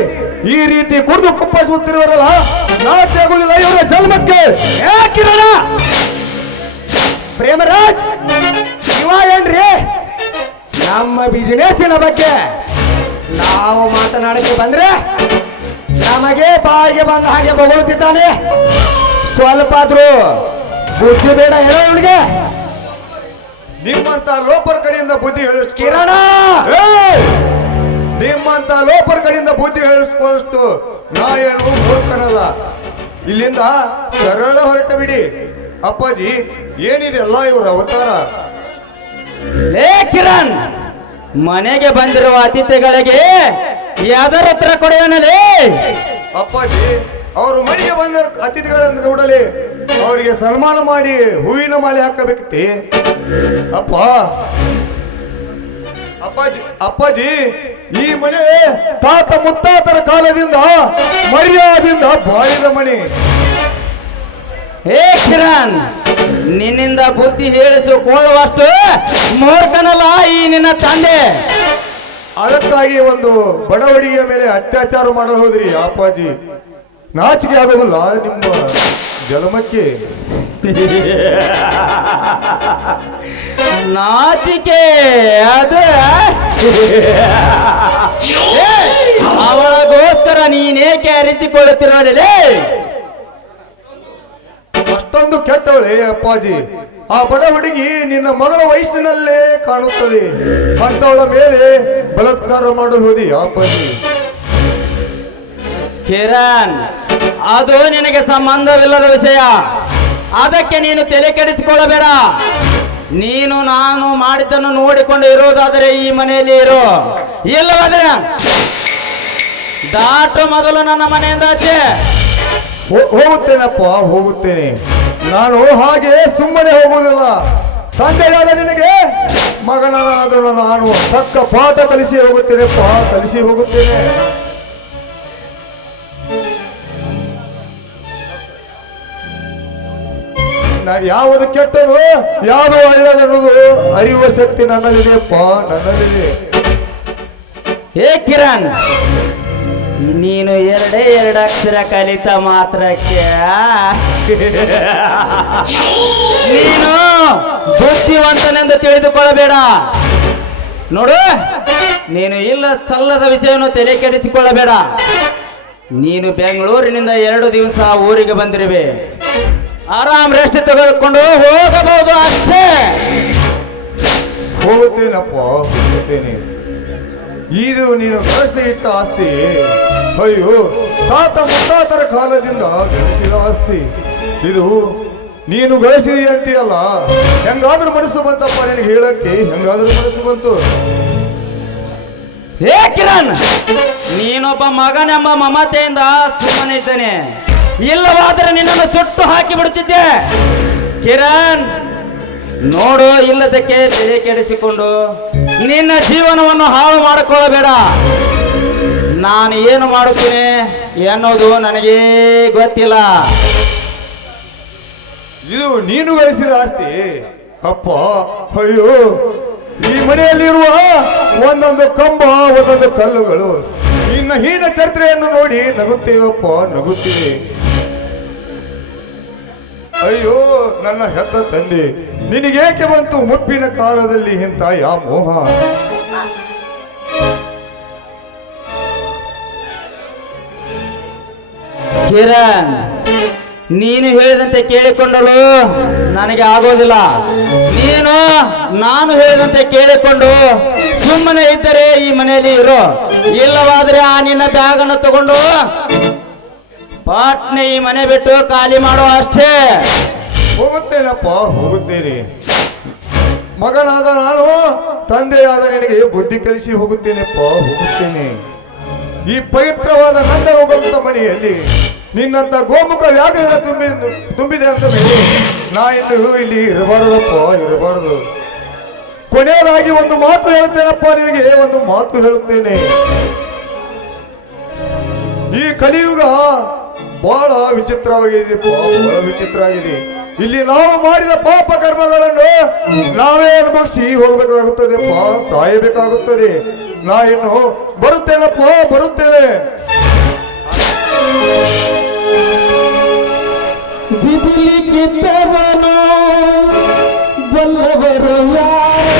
ಈ ರೀತಿ ಕುಡಿದು ಕುಪ್ಪಳಿಸುತ್ತಿರುವರಲ್ಲ, ನಾಚೆ ಆಗುವುದಿಲ್ಲ ಇವರ ಜನ್ಮಕ್ಕೆ? ಕಿರಣ, ಪ್ರೇಮರಾಜ್, ಇವ ಏನ್ರಿ ನಮ್ಮ ಬಿಸಿನೆಸ್ಸಿನ ಬಗ್ಗೆ ನಾವು ಮಾತನಾಡಕ್ಕೆ ಬಂದ್ರೆ ನಮಗೆ ಬಾಯಿಗೆ ಬಂದ ಹಾಗೆ ಬೊಗಳುತ್ತಿದ್ದಾನೆ. ಸ್ವಲ್ಪ ಆದ್ರೂ ಬುದ್ಧಿ ಬೇಡ ಹೇಳೋ ಇವನಿಗೆ. ನಿಮ್ಮಂತ ಲೋಪರ್ ಕಡೆಯಿಂದ ಬುದ್ಧಿ ಹೇಳಿಸ್ಕೊ. ಕಿರಣ, ನಿಮ್ಮಂತ ಲೋಪರ್ ಕಡೆಯಿಂದ ಬುದ್ಧಿ ಹೇಳಿಸ್ಕೊಳ್ಳಷ್ಟು ನಾ ಏನು ಮೂರ್ಖನಲ್ಲ. ಇಲ್ಲಿಂದ ಸರಳ ಹೊರಟ ಬಿಡಿ. ಅಪ್ಪಾಜಿ, ಏನಿದೆ ಅಲ್ಲ ಇವರ ಅವತಾರ? ಲೇ ಕಿರಣ್, ಮನೆಗೆ ಬಂದಿರುವ ಅತಿಥಿಗಳಿಗೆ ಯಾವ್ದಾರ ಹತ್ರ ಕೊಡುವನಲ್ಲಿ? ಅಪ್ಪಾಜಿ, ಅವರು ಮನೆಗೆ ಬಂದ ಅತಿಥಿಗಳನ್ನು ಕೂಡಲೇ ಅವರಿಗೆ ಸನ್ಮಾನ ಮಾಡಿ ಹೂವಿನ ಮಾಲೆ ಹಾಕಬೇಕತಿ. ಅಪ್ಪಾಜಿ, ಈ ಮನೆ ತಾತ ಮುತ್ತಾತರ ಕಾಲದಿಂದ ಮರ್ಯಾದೆಯಿಂದ ಬಾಳಿದ ಮನೆ. ಹೇ ಕಿರಣ್, ನಿನ್ನಿಂದ ಬುದ್ಧಿ ಹೇಳಿಸಿಕೊಳ್ಳುವಷ್ಟು ಮೂರ್ಖನಲ್ಲ ಈ ನಿನ್ನ ತಂದೆ. ಅದಕ್ಕಾಗಿ ಒಂದು ಬಡವಡಿಯ ಮೇಲೆ ಅತ್ಯಾಚಾರ ಮಾಡಲು ಹೋದ್ರಿ ಅಪ್ಪಾಜಿ. ನಾಚಿಕೆ ಆಗೋದಿಲ್ಲ ನಿಮ್ಮ ಜನ್ಮಕ್ಕೆ? ನಾಚಿಕೆ ಅದು ಅವಳಗೋಸ್ಕರ ನೀನೇಕೆ ಅರಿಚಿಕೊಳ್ಳುತ್ತಿರೋದೇ? ಅಷ್ಟೊಂದು ಕೆಟ್ಟವಳೆ ಅಪ್ಪಾಜಿ. ಆ ಬಡ ಹುಡುಗಿ ನಿನ್ನ ಮಗಳ ವಯಸ್ಸಿನಲ್ಲೇ ಕಾಣುತ್ತದೆ. ಅಂತವಳ ಮೇಲೆ ಬಲಾತ್ಕಾರ ಮಾಡಲು ಹೋದಿ ಅಪ್ಪಾಜಿ. ಕಿರಣ್, ಅದು ನಿನಗೆ ಸಂಬಂಧವಿಲ್ಲದ ವಿಷಯ. ಅದಕ್ಕೆ ನೀನು ತಲೆ ಕೆಡಿಸಿಕೊಳ್ಳಬೇಡ. ನೀನು ನಾನು ಮಾಡಿದ್ದನ್ನು ನೋಡಿಕೊಂಡು ಇರುವುದಾದರೆ ಈ ಮನೆಯಲ್ಲಿ ಇರು, ಇಲ್ಲವಾದರೆ ದಾಟು ಮೊದಲು ನನ್ನ ಮನೆಯಿಂದ ಆಚೆ. ಹೋಗುತ್ತೇನಪ್ಪ, ಹೋಗುತ್ತೇನೆ. ನಾನು ಹಾಗೆ ಸುಮ್ಮನೆ ಹೋಗುವುದಿಲ್ಲ. ತಂದೆಯಾದ ನಿನಗೆ ಮಗನಾದನು ನಾನು ತಕ್ಕ ಪಾಠ ಕಲಿಸಿ ಹೋಗುತ್ತೇನೆಪ್ಪ, ಕಲಿಸಿ ಹೋಗುತ್ತೇನೆ. ಯಾವುದು ಕೆಟ್ಟದು ಯಾವುದು ಒಳ್ಳೆಯದನ್ನೋದು ಅರಿಯುವ ಶಕ್ತಿ ನನ್ನಲ್ಲಿದೆಯಪ್ಪ, ನನ್ನಲ್ಲಿದೆ. ಹೇ ಕಿರಣ್, ನೀನು ಎರಡೇ ಎರಡು ಅಕ್ಷರ ಕಲಿತ ಮಾತ್ರಕ್ಕೆ ನೀನು ಬುದ್ಧಿವಂತನೆಂದು ತಿಳಿದುಕೊಳ್ಳಬೇಡ. ನೋಡು, ನೀನು ಇಲ್ಲ ಸಲ್ಲದ ವಿಷಯವನ್ನು ತಲೆ ಕೆಡಿಸಿಕೊಳ್ಳಬೇಡ. ನೀನು ಬೆಂಗಳೂರಿನಿಂದ 2 ದಿವಸ ಊರಿಗೆ ಬಂದಿರುವೆ. ಆರಾಮ್ ರೆಸ್ಟ್ ತೆಗೆದುಕೊಂಡು ಹೋಗಬಹುದು ಅಷ್ಟೇ. ಹೋಗುತ್ತೇನಪ್ಪ, ಹೋಗುತ್ತೇನೆ. ಇದು ನೀನು ಗಳಿಸಿ ಇಟ್ಟ ಆಸ್ತಿ. ಅಯ್ಯೋ, ತಾತ ಮುತ್ತಾತರ ಕಾಲದಿಂದ ಗಳಿಸಿದ ಆಸ್ತಿ ಇದು. ನೀನು ಗಳಿಸಿದಿ ಅಂತೀಯಲ್ಲ, ಹೆಂಗಾದ್ರೂ ಮನಸ್ಸು ಬಂತಪ್ಪ ನಿನಗೆ ಹೇಳಕ್ಕೆ, ಹೆಂಗಾದ್ರೂ ಮನಸ್ಸು ಬಂತು. ಹೇ ಕಿರಣ್, ನೀನೊಬ್ಬ ಮಗನೆಂಬ ಮಮತೆಯಿಂದ ಸುಮ್ಮನೆ ಇದ್ದೇನೆ. ಇಲ್ಲವಾದರೆ ನಿನ್ನನ್ನು ಸುಟ್ಟು ಹಾಕಿ ಬಿಡುತ್ತಿದ್ದೆ. ಕಿರಣ್, ನೋಡು, ಇಲ್ಲದಕ್ಕೆ ತಲೆ ಕೆಡಿಸಿಕೊಂಡು ನಿನ್ನ ಜೀವನವನ್ನು ಹಾಳು ಮಾಡಿಕೊಳ್ಳಬೇಡ. ನಾನು ಏನು ಮಾಡುತ್ತೇನೆ ಎನ್ನುವುದು ನನಗೇ ಗೊತ್ತಿಲ್ಲ. ಇದು ನೀನು ಗಳಿಸಿದ ಆಸ್ತಿ ಅಪ್ಪ. ಅಯ್ಯೋ, ಈ ಮನೆಯಲ್ಲಿರುವ ಒಂದೊಂದು ಕಂಬ, ಒಂದೊಂದು ಕಲ್ಲುಗಳು ನಿನ್ನ ಹೀನ ಚರಿತ್ರೆಯನ್ನು ನೋಡಿ ನಗುತ್ತೇವಪ್ಪ, ನಗುತ್ತೀವಿ. ಅಯ್ಯೋ ನನ್ನ ಹೆತ್ತ ತಂದೆ, ನಿನಗೇಕೆ ಬಂತು ಮುಪ್ಪಿನ ಕಾಲದಲ್ಲಿ ಇಂಥ ಯಾ ಮೋಹ? ಕಿರಣ್, ನೀನು ಹೇಳಿದಂತೆ ಕೇಳಿಕೊಂಡಳು ನನಗೆ ಆಗೋದಿಲ್ಲ. ನೀನು ನಾನು ಹೇಳಿದಂತೆ ಕೇಳಿಕೊಂಡು ಸುಮ್ಮನೆ ಇದ್ದರೆ ಈ ಮನೆಯಲ್ಲಿ ಇರೋ, ಇಲ್ಲವಾದ್ರೆ ಆ ನಿನ್ನ ಬ್ಯಾಗನ್ನು ತಗೊಂಡು ಪಾಟ್ನೆ ಈ ಮನೆ ಬಿಟ್ಟು ಖಾಲಿ ಮಾಡೋ ಅಷ್ಟೇ. ಹೋಗುತ್ತೇನಪ್ಪ, ಹೋಗುತ್ತೇನೆ. ಮಗನಾದ ನಾನು ತಂದೆಯಾದ ನಿನಗೆ ಬುದ್ಧಿ ಕಲಿಸಿ ಹೋಗುತ್ತೇನೆಪ್ಪ, ಹೋಗುತ್ತೇನೆ. ಈ ಪವಿತ್ರವಾದ ನಂದ ಹೋಗುವಂತ ಮನೆಯಲ್ಲಿ ನಿನ್ನಂತ ಗೋಮುಖ ವ್ಯಾಘ್ರ ತುಂಬಿದೆ ಅಂತ ಮೇಲೆ ನಾ ಇನ್ನು ಇಲ್ಲಿ ಇರಬಾರದಪ್ಪ, ಇರಬಾರದು. ಕೊನೆಯದಾಗಿ ಒಂದು ಮಾತು ಹೇಳುತ್ತೇನಪ್ಪ, ನಿನಗೆ ಒಂದು ಮಾತು ಹೇಳುತ್ತೇನೆ. ಈ ಕಲಿಯುಗ ಬಹಳ ವಿಚಿತ್ರವಾಗಿದೆ, ಬಹಳ ವಿಚಿತ್ರ ಆಗಿದೆ. ಇಲ್ಲಿ ನಾವು ಮಾಡಿದ ಪಾಪ ಕರ್ಮಗಳನ್ನು ನಾವೇ ಅನುಭವಿಸಿ ಹೋಗಬೇಕಾಗುತ್ತದೆ, ಸಾಯಬೇಕಾಗುತ್ತದೆ. ನಾ ಇನ್ನು ಬರುತ್ತೇನಪ್ಪ, ಬರುತ್ತೇನೆ. ಬಿದಿಲಿಗಿದ್ದವನು ಬಲ್ಲವರು ಯಾರು,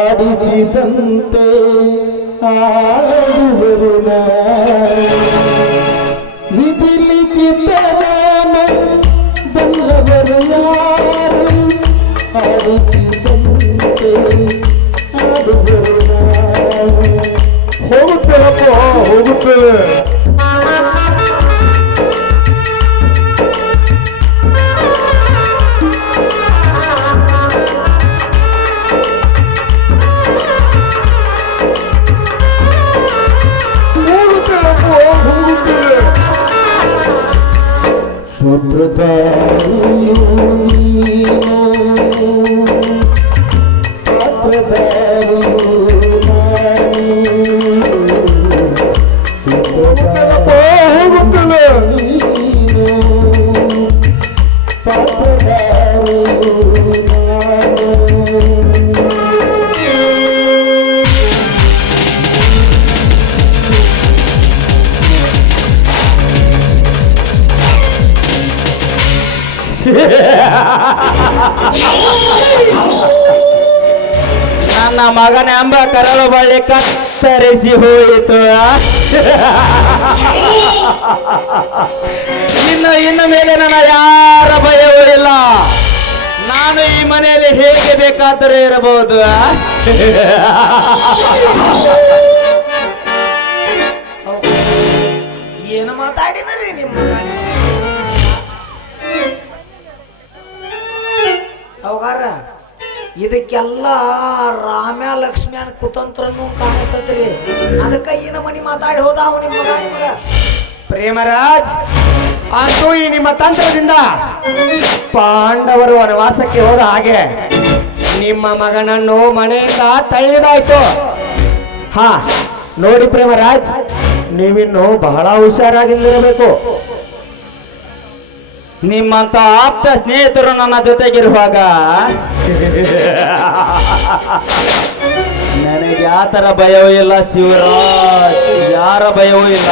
ಆಡಿಸಿದಂತೆ ಆಡುವರು ಬಿದಿಲಿಗಿದ್ದವನು ಬಲ್ಲವರು ಯಾರು, ಆಡಿಸಿದಂತೆ ಆಡುವರು. ಹೋಗುತ್ತೇನಪ್ಪ, ಹೋಗುತ್ತೇನೆ. ಸೂತ್ರಧಾರಿಯು ನೀನು, ಪಾತ್ರಧಾರಿಯು ನಾನು. ಸೂತ್ರಧಾರಿಯು ನೀನು, ಪಾತ್ರಧಾರಿಯು ನಾನು. ನನ್ನ ಮಗನ ಎಂಬ ಕರಳು ಬಳ್ಳಿ ಕತ್ತರಿಸಿ ಹೋಯಿತು. ಇನ್ನು ಮೇಲೆ ನನ್ನ ಯಾರ ಭಯವೂ ಇಲ್ಲ. ನಾನು ಈ ಮನೆಯಲ್ಲಿ ಹೇಗೆ ಬೇಕಾದರೂ ಇರಬಹುದು. ಏನು ಮಾತಾಡಿದ್ರಿ ನಿಮ್ಮ ಸೌಕಾರ? ಇದಕ್ಕೆಲ್ಲ ರಾಮ್ಯ ಲಕ್ಷ್ಮಿಯನ್ ಕುತಂತ್ರನು ಕಾಣಿಸ್ತತ್ರಿ. ಅದಕ್ಕೆ ಈನ ಮನಿ ಮಾತಾಡಿ ಹೋದ ಅವ ನಿಮ್ಮ ಮಗ. ಪ್ರೇಮರಾಜ್, ಅಂತೂ ಈ ನಿಮ್ಮ ತಂತ್ರದಿಂದ ಪಾಂಡವರು ವನವಾಸಕ್ಕೆ ಹೋದ ಹಾಗೆ ನಿಮ್ಮ ಮಗನನ್ನು ಮನೆಯಿಂದ ತಳ್ಳಿದಾಯ್ತು. ಹಾ ನೋಡಿ ಪ್ರೇಮರಾಜ್, ನೀವಿನ್ನು ಬಹಳ ಹುಷಾರಾಗಿರಬೇಕು. ನಿಮ್ಮಂತ ಆಪ್ತ ಸ್ನೇಹಿತರು ನನ್ನ ಜೊತೆಗಿರುವಾಗ ನನಗೆ ಯಾತರ ಭಯವೂ ಇಲ್ಲ ಶಿವರಾಜ್, ಯಾರ ಭಯವೂ ಇಲ್ಲ.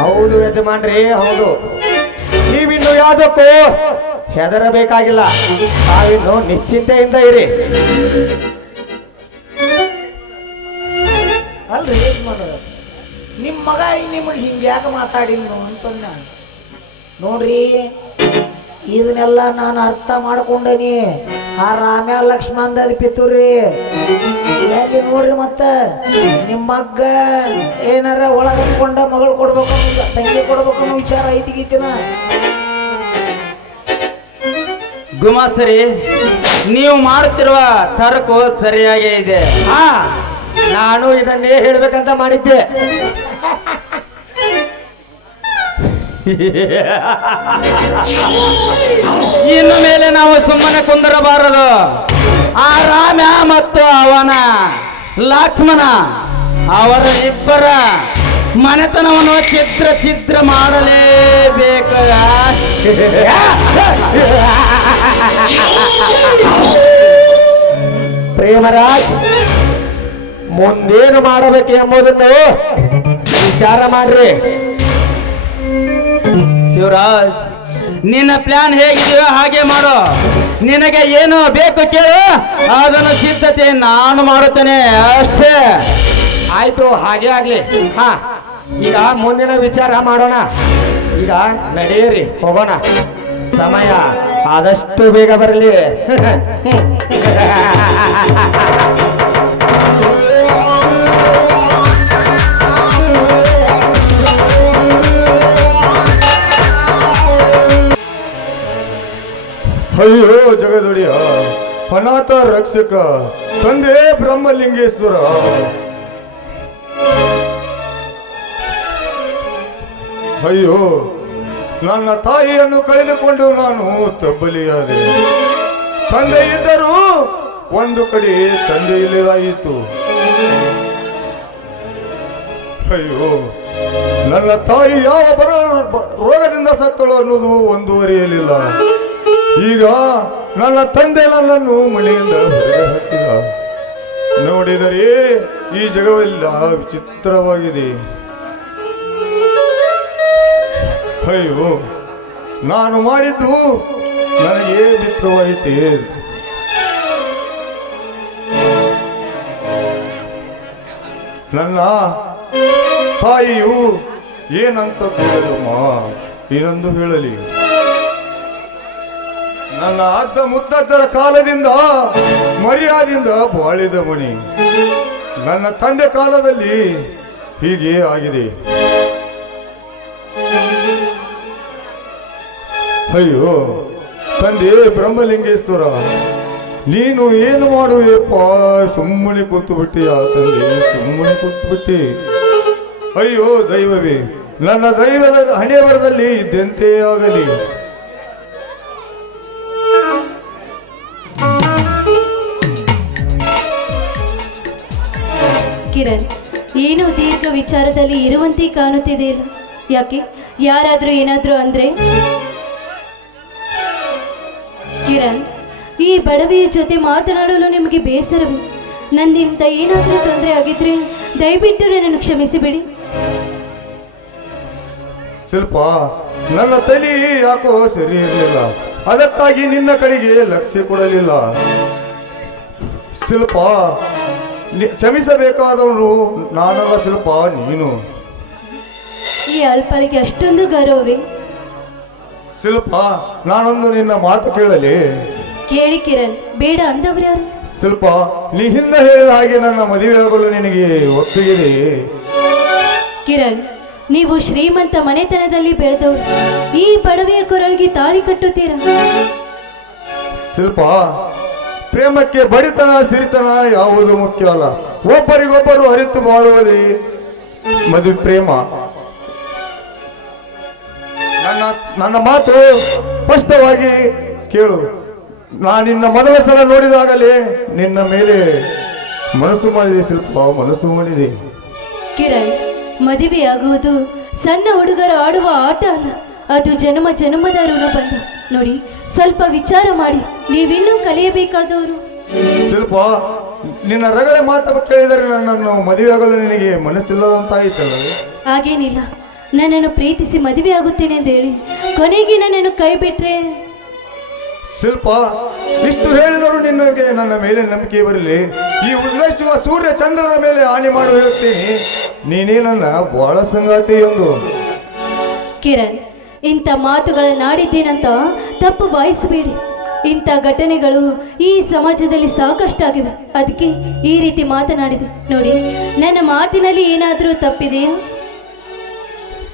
ಹೌದು ಯಜಮಾನ್ರಿ, ಹೌದು. ನೀವಿನ್ನು ಯಾವುದಕ್ಕೂ ಹೆದರಬೇಕಾಗಿಲ್ಲ. ತಾವಿನ್ನು ನಿಶ್ಚಿಂತೆಯಿಂದ ಇರಿ. ಅಲ್ರಿ ಯಜಮಾನ, ನಿಮ್ಮ ಮಗ ನಿಮಗೆ ಹಿಂಗೆ ಯಾಕೆ ಮಾತಾಡಿಲ್ಲ ಅಂತ ನೋಡ್ರಿ. ಇದನ್ನೆಲ್ಲ ನಾನು ಅರ್ಥ ಮಾಡ್ಕೊಂಡನಿ. ಆ ರಾಮ್ಯ ಲಕ್ಷ್ಮಣದ ಪಿತ್ತೂರಿ ಎಲ್ಲಿ ನೋಡ್ರಿ. ಮತ್ತೆ ನಿಮ್ಮ ಮಗ್ಗ ಏನಾರ ಒಳಗಂದ್ಕೊಂಡ ಮಗಳು ಕೊಡ್ಬೇಕು, ತಂಗಿ ಕೊಡ್ಬೇಕು ಅನ್ನೋ ವಿಚಾರ ಐತಿಗೀತಿನ. ಗುಮಾಸ್ತರಿ, ನೀವು ಮಾಡುತ್ತಿರುವ ತರ್ಕು ಸರಿಯಾಗೇ ಇದೆ. ಹಾ, ನಾನು ಇದನ್ನೇ ಹೇಳ್ಬೇಕಂತ ಮಾಡಿದ್ದೆ. ಇನ್ನು ಮೇಲೆ ನಾವು ಸುಮ್ಮನೆ ಕುಂದರಬಾರದು. ಆ ರಾಮ ಮತ್ತು ಅವನ ಲಕ್ಷ್ಮಣ ಅವರ ಇಬ್ಬರ ಮನೆತನವನ್ನು ಚಿತ್ರ ಮಾಡಲೇಬೇಕು. ಪ್ರೇಮರಾಜ್, ಮುಂದೇನು ಮಾಡಬೇಕು ಎಂಬುದನ್ನು ವಿಚಾರ ಮಾಡ್ರಿ. ಶಿವರಾಜ್, ನಿನ್ನ ಪ್ಲಾನ್ ಹೇಗಿದೆಯೋ ಹಾಗೆ ಮಾಡು. ನಿನಗೆ ಏನು ಬೇಕು ಕೇಳು, ಅದನ್ನು ಸಿದ್ಧತೆ ನಾನು ಮಾಡುತ್ತೇನೆ ಅಷ್ಟೇ. ಆಯ್ತು, ಹಾಗೆ ಆಗ್ಲಿ. ಹಾ, ಈಗ ಮುಂದಿನ ವಿಚಾರ ಮಾಡೋಣ. ಈಗ ನಡೆಯಿರಿ, ಹೋಗೋಣ. ಸಮಯ ಆದಷ್ಟು ಬೇಗ ಬರಲಿ. ಅಯ್ಯೋ ಜಗದೊಡೆಯ, ಅನಾಥ ರಕ್ಷಕ, ತಂದೆ ಬ್ರಹ್ಮಲಿಂಗೇಶ್ವರ, ಅಯ್ಯೋ ನನ್ನ ತಾಯಿಯನ್ನು ಕಳೆದುಕೊಂಡು ನಾನು ತಬ್ಬಲಿಯಾದೆ. ತಂದೆ ಇದ್ದರೂ ಒಂದು ಕಡೆ ತಂದೆ ಇಲ್ಲದಾಯಿತು. ಅಯ್ಯೋ, ನನ್ನ ತಾಯಿ ಯಾವ ರೋಗದಿಂದ ಸತ್ತಳು ಅನ್ನೋದು ಒಂದೂವರೆಯಲಿಲ್ಲ. ಈಗ ನನ್ನ ತಂದೆ ನನ್ನನ್ನು ಮನೆಯಿಂದ ಹೊರಗೆ ಹಾಕಿದ. ನೋಡಿದರೆ ಈ ಜಗವೆಲ್ಲ ವಿಚಿತ್ರವಾಗಿದೆ. ಅಯ್ಯೋ, ನಾನು ಮಾಡಿದ್ದು ನನಗೆ ಮಿತ್ರವಾಯಿತೆ. ನನ್ನ ತಾಯಿಯು ಏನಂತ ಕೇಳಲಮ್ಮ, ಏನಂದು ಹೇಳಲಿ? ನನ್ನ ಅದ್ದ ಮುತ್ತಜ್ಜರ ಕಾಲದಿಂದ ಮರ್ಯಾದಿಂದ ಬಾಳಿದ ಮಣಿ ನನ್ನ ತಂದೆ ಕಾಲದಲ್ಲಿ ಹೀಗೆ ಆಗಿದೆ. ಅಯ್ಯೋ ತಂದೆ ಬ್ರಹ್ಮಲಿಂಗೇಶ್ವರ, ನೀನು ಏನು ಮಾಡುವೆಪ್ಪ? ಸುಮ್ಮನೆ ಕೂತು ಬಿಟ್ಟಿಯ ತಂದೆ, ಸುಮ್ಮನೆ ಕೂತು ಬಿಟ್ಟಿ. ಅಯ್ಯೋ ದೈವವೇ, ನನ್ನ ದೈವದ ಹಣೆ ಬರದಲ್ಲಿ ಇದ್ದಂತೆ ಆಗಲಿ. ಕಿರಣ್, ಏನು ದೀರ್ಘ ವಿಚಾರದಲ್ಲಿ ಇರುವಂತೆ ಕಾಣುತ್ತಿದೆಯಲ್ಲ, ಯಾಕೆ? ಯಾರಾದರೂ ಏನಾದರೂ ಅಂದ್ರೆ? ಕಿರಣ್, ಈ ಬಡವಿಯ ಜೊತೆ ಮಾತನಾಡಲು ನಿಮಗೆ ಬೇಸರವೇ? ನನ್ನಿಂದ ಏನಾದರೂ ತೊಂದರೆ ಆಗಿದ್ರೆ ದಯವಿಟ್ಟು ನನ್ನನ್ನು ಕ್ಷಮಿಸಿಬಿಡಿ. ಶಿಲ್ಪ, ನನ್ನ ತಲೆ ಯಾಕೋ ಸರಿ ಇರಲಿಲ್ಲ, ಅದಕ್ಕಾಗಿ ನಿನ್ನ ಕಡೆಗೆ ಲಕ್ಷ್ಯ ಕೊಡಲಿಲ್ಲ. ಶಿಲ್ಪ, ಕ್ಷಮಿಸಬೇಕಾದವನು ನಾನಲ್ಲ ಶಿಲ್ಪ, ನೀನು. ಈ ಅಲ್ಪಲಿಗೆ ಅಷ್ಟೊಂದು ಗೌರವವೇ? ಶಿಲ್ಪ, ನಾನೊಂದು ನಿನ್ನ ಮಾತು ಕೇಳಲಿ? ಕೇಳಿ ಕಿರಣ್, ಬೇಡ ಅಂದವ್ರು ಯಾರು? ಶಿಲ್ಪ, ನೀ ಹಿಂದೆ ಹೇಳಿದ ಹಾಗೆ ನನ್ನ ಮದುವೆಯಾಗಲು ನಿನಗೆ ಒಪ್ಪಿಗಿದೆ? ಕಿರಣ್, ನೀವು ಶ್ರೀಮಂತ ಮನೆತನದಲ್ಲಿ ಬೆಳೆದವರು, ಈ ಬಡವೆಯ ಕೊರಳಿಗೆ ತಾಳಿ ಕಟ್ಟುತ್ತೀರಾ? ಶಿಲ್ಪ, ಪ್ರೇಮಕ್ಕೆ ಬಡಿತನ ಸಿರಿತನ ಯಾವುದು ಮುಖ್ಯ ಅಲ್ಲ. ಒಬ್ಬರಿಗೊಬ್ಬರು ಅರಿತು ಬಾಳುವುದೇ ಮದುವೆ ಪ್ರೇಮ. ನನ್ನ ಮಾತು ಸ್ಪಷ್ಟವಾಗಿ ಕೇಳು. ನಿನ್ನ ಮೊದಲ ಸಲ ನೋಡಿದಾಗಲೇ ನಿನ್ನ ಮೇಲೆ ಮನಸ್ಸು ಮಾಡಿದೆ ಶಿಲ್ಪ, ಮನಸ್ಸು ಮಾಡಿದೆ. ಕಿರಣ್, ಮದುವೆಯಾಗುವುದು ಸಣ್ಣ ಹುಡುಗರು ಆಡುವ ಆಟ ಅಲ್ಲ, ಅದು ಜನ್ಮ ಜನ್ಮದ ಋಣಬಂಧ. ನೋಡಿ, ಸ್ವಲ್ಪ ವಿಚಾರ ಮಾಡಿ, ನೀವಿನ್ನೂ ಕಲಿಯಬೇಕಾದವರು. ಶಿಲ್ಪ, ನಿನ್ನ ರಗಳೆ ಮಾತು ಕೇಳಿದರೆ ನನ್ನನ್ನು ಮದುವೆಯಾಗಲು ನಿನಗೆ ಮನಸ್ಸಿಲ್ಲದಂತಾಯಿತಲ್ಲವೇ? ಹಾಗೇನಿಲ್ಲ, ನನ್ನನ್ನು ಪ್ರೀತಿಸಿ ಮದುವೆ ಆಗುತ್ತೇನೆ ಅಂತ ಹೇಳಿ ಕೊನೆಗೆ ನನ್ನನ್ನು ಕೈ ಬಿಟ್ರೆ? ಶಿಲ್ಪ, ಇಷ್ಟು ಹೇಳಿದರೂ ನಿನಗೆ ನನ್ನ ಮೇಲೆ ನಂಬಿಕೆ ಬರಲಿ. ಈ ಉದ್ಘೋಷಿಸುವ ಸೂರ್ಯ ಚಂದ್ರನ ಮೇಲೆ ಹಾನಿ ಮಾಡಿ ಹೇಳುತ್ತೇನೆ, ನೀನೇ ನನ್ನ ಬಹಳ ಸಂಗಾತಿ ಎಂದು. ಕಿರಣ್, ಇಂಥ ಮಾತುಗಳನ್ನಾಡಿದ್ದೇನಂತ ತಪ್ಪು ಭಾವಿಸಬೇಡಿ. ಇಂಥ ಘಟನೆಗಳು ಈ ಸಮಾಜದಲ್ಲಿ ಸಾಕಷ್ಟಾಗಿವೆ, ಅದಕ್ಕೆ ಈ ರೀತಿ ಮಾತನಾಡಿದೆ. ನೋಡಿ, ನನ್ನ ಮಾತಿನಲ್ಲಿ ಏನಾದರೂ ತಪ್ಪಿದೆಯಾ?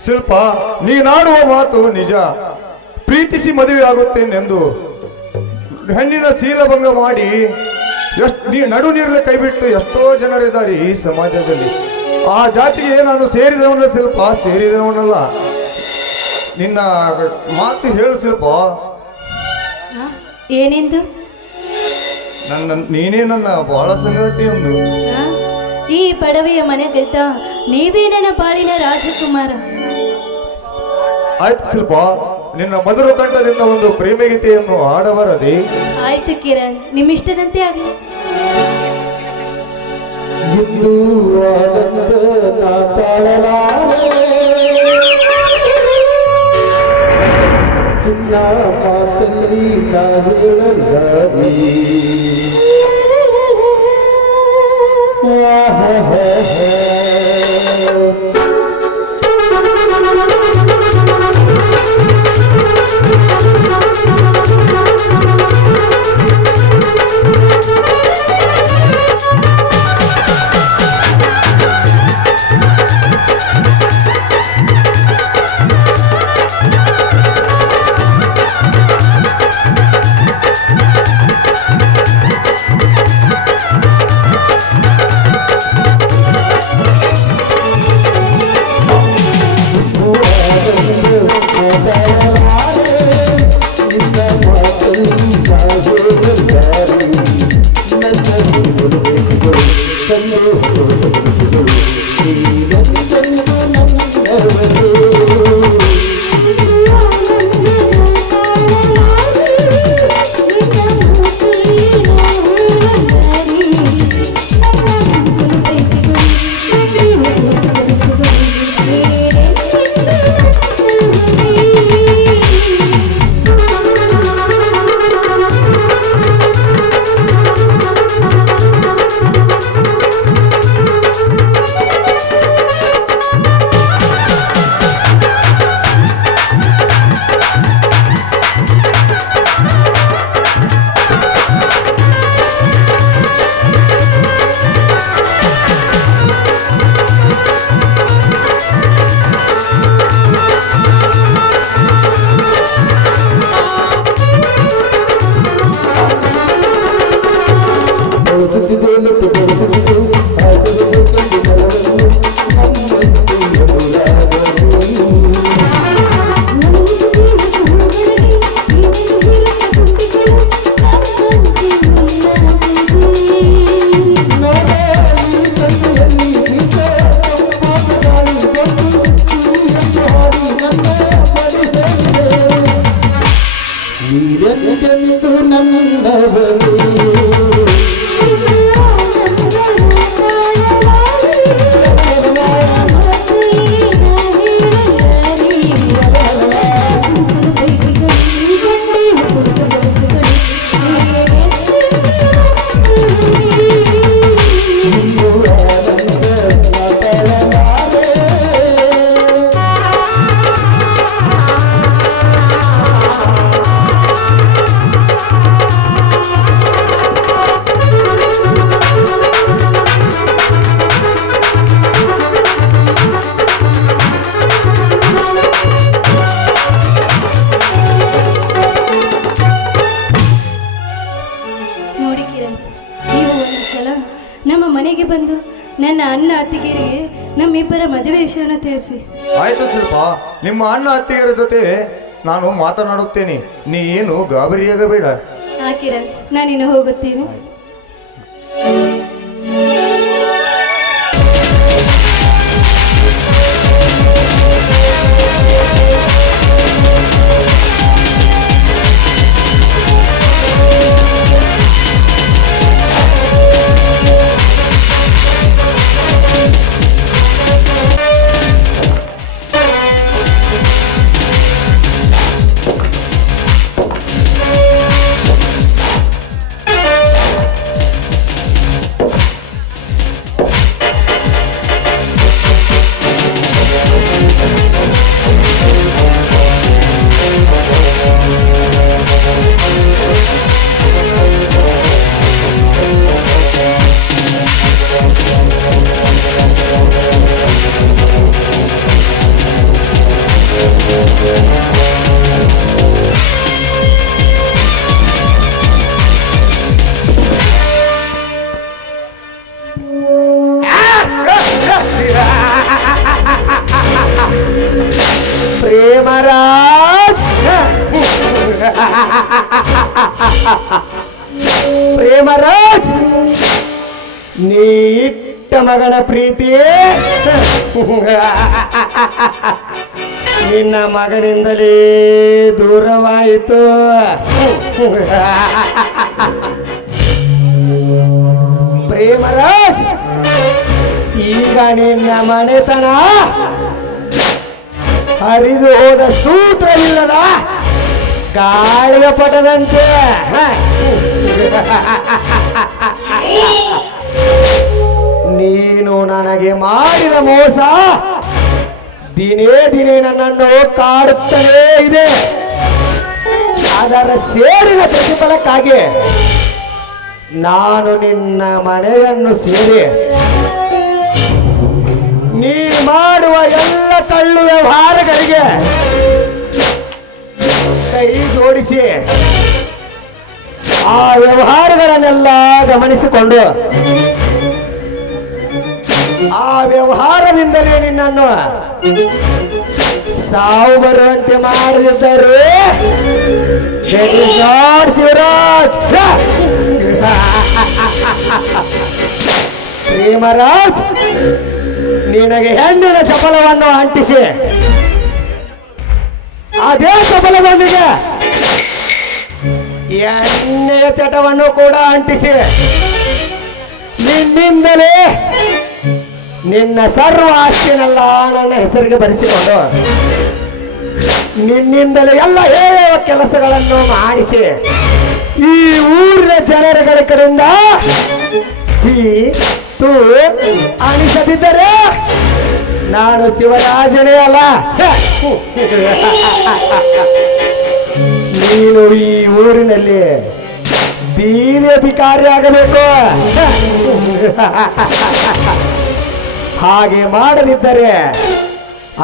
ಶಿಲ್ಪ, ನೀನಾಡುವ ಮಾತು ನಿಜ. ಪ್ರೀತಿಸಿ ಮದುವೆ ಆಗುತ್ತೇನೆಂದು ಹೆಣ್ಣಿನ ಶೀಲಭಂಗ ಮಾಡಿ ನಡು ನೀರಲ್ಲೇ ಕೈಬಿಟ್ಟು ಎಷ್ಟೋ ಜನರಿದ್ದಾರೆ ಈ ಸಮಾಜದಲ್ಲಿ. ಆ ಜಾತಿಗೆ ನಾನು ಸೇರಿದವನ ಶಿಲ್ಪ, ಸೇರಿದವನಲ್ಲ. ನಿನ್ನ ಮಾತು ಹೇಳು ಶಿಲ್ಪ. ಆ? ಏನೆಂದು ನೀನೇ ನನ್ನ ಬಹಳ ಸಂಗತಿ ಎಂದು. ಆ? ಈ ಪಡವೆಯ ಮನೆಗೆದ್ದ ನೀವೇ ನನ್ನ ಪಾಲಿನ ರಾಜಕುಮಾರ. ಆಯ್ತು ಶಿಲ್ಪ, ನಿನ್ನ ಮಧುರ ಕಂಠದಿಂದ ಒಂದು ಪ್ರೇಮಗೀತೆಯನ್ನು ಹಾಡಬಾರದೆ? ಆಯ್ತು ಕಿರಣ್, ನಿಮ್ಮಿಷ್ಟದಂತೆ ಆಗಲಿ. ಇಂದು ಆನಂದ ನಾ ತಾಳಲಾರೆ, ಚಿನ್ನ ಮಾತಲ್ಲಿ ನಾ ಹೇಳಲಾರೆ. ನೀರೆಂದೆಂದು ನನ್ನವರು ನೋಡಿ ಕಿರಣ್, ನೀವು ಒಂದು ಸಲ ನಮ್ಮ ಮನೆಗೆ ಬಂದು ನನ್ನ ಅಣ್ಣ ಅತ್ತಿಗೆರಿಗೆ ನಮ್ಮಿಬ್ಬರ ಮದುವೆ ವಿಷಯವನ್ನು ತಿಳಿಸಿ. ಆಯ್ತು ಶಿಲ್ಪ, ನಿಮ್ಮ ಅಣ್ಣ ಅತ್ತಿಗೆರ ಜೊತೆ ನಾನು ಮಾತನಾಡುತ್ತೇನೆ, ನೀ ಏನು ಗಾಬರಿಯಾಗಬೇಡ. ಆ ಕಿರಣ್, ನಾನಿನ್ನು ಹೋಗುತ್ತೇನೆ. ನೀ ಇಟ್ಟ ಮಗನ ಪ್ರೀತಿ ನಿನ್ನ ಮಗನಿಂದಲೇ ದೂರವಾಯಿತು. ಪ್ರೇಮರಾಜ್, ಈಗ ನಿನ್ನ ಮನೆತನ ಹರಿದು ಹೋದ ಸೂತ್ರವಿಲ್ಲದ ಗಾಳಿಯ ಪಟದಂತೆ. ನೀನು ನನಗೆ ಮಾಡಿದ ಮೋಸ ದಿನೇ ದಿನೇ ನನ್ನನ್ನು ಕಾಡುತ್ತಲೇ ಇದೆ. ಅದರ ಸೇರಿನ ಪ್ರತಿಫಲಕ್ಕಾಗಿ ನಾನು ನಿನ್ನ ಮನೆಯನ್ನು ಸೇರಿ ನೀ ಮಾಡುವ ಎಲ್ಲ ಕಳ್ಳು ವ್ಯವಹಾರಗಳಿಗೆ ಕೈ ಜೋಡಿಸಿ ಆ ವ್ಯವಹಾರಗಳನ್ನೆಲ್ಲ ಗಮನಿಸಿಕೊಂಡು ಆ ವ್ಯವಹಾರದಿಂದಲೇ ನಿನ್ನನ್ನು ಸಾವು ಬರುವಂತೆ ಮಾಡದಿದ್ದರೆ ಶಿವರಾಜ್ ಪ್ರೇಮರಾಜ್, ನಿನಗೆ ಹೆಣ್ಣಿನ ಚಪಲವನ್ನು ಅಂಟಿಸಿ ಅದೇ ಚಪಲದೊಂದಿಗೆ ಎಣ್ಣೆಯ ಚಟವನ್ನು ಕೂಡ ಅಂಟಿಸಿ ನಿನ್ನಿಂದಲೇ ನಿನ್ನ ಸರ್ವ ಆಸ್ತಿನೆಲ್ಲ ನನ್ನ ಹೆಸರಿಗೆ ಬರೆಸಿಕೊಂಡು ನಿನ್ನಿಂದಲೇ ಎಲ್ಲ ಹೇಳುವ ಕೆಲಸಗಳನ್ನು ಮಾಡಿಸಿ ಈ ಊರಿನ ಜನರುಗಳ ಕಡೆಯಿಂದ ತೂ ಅನಿಸದಿದ್ದರೆ ನಾನು ಶಿವರಾಜನೇ ಅಲ್ಲ. ನೀನು ಈ ಊರಿನಲ್ಲಿ ಬೀದಿ ಭಿಕಾರಿ ಆಗಬೇಕು. ಹಾಗೆ ಮಾಡದಿದ್ದರೆ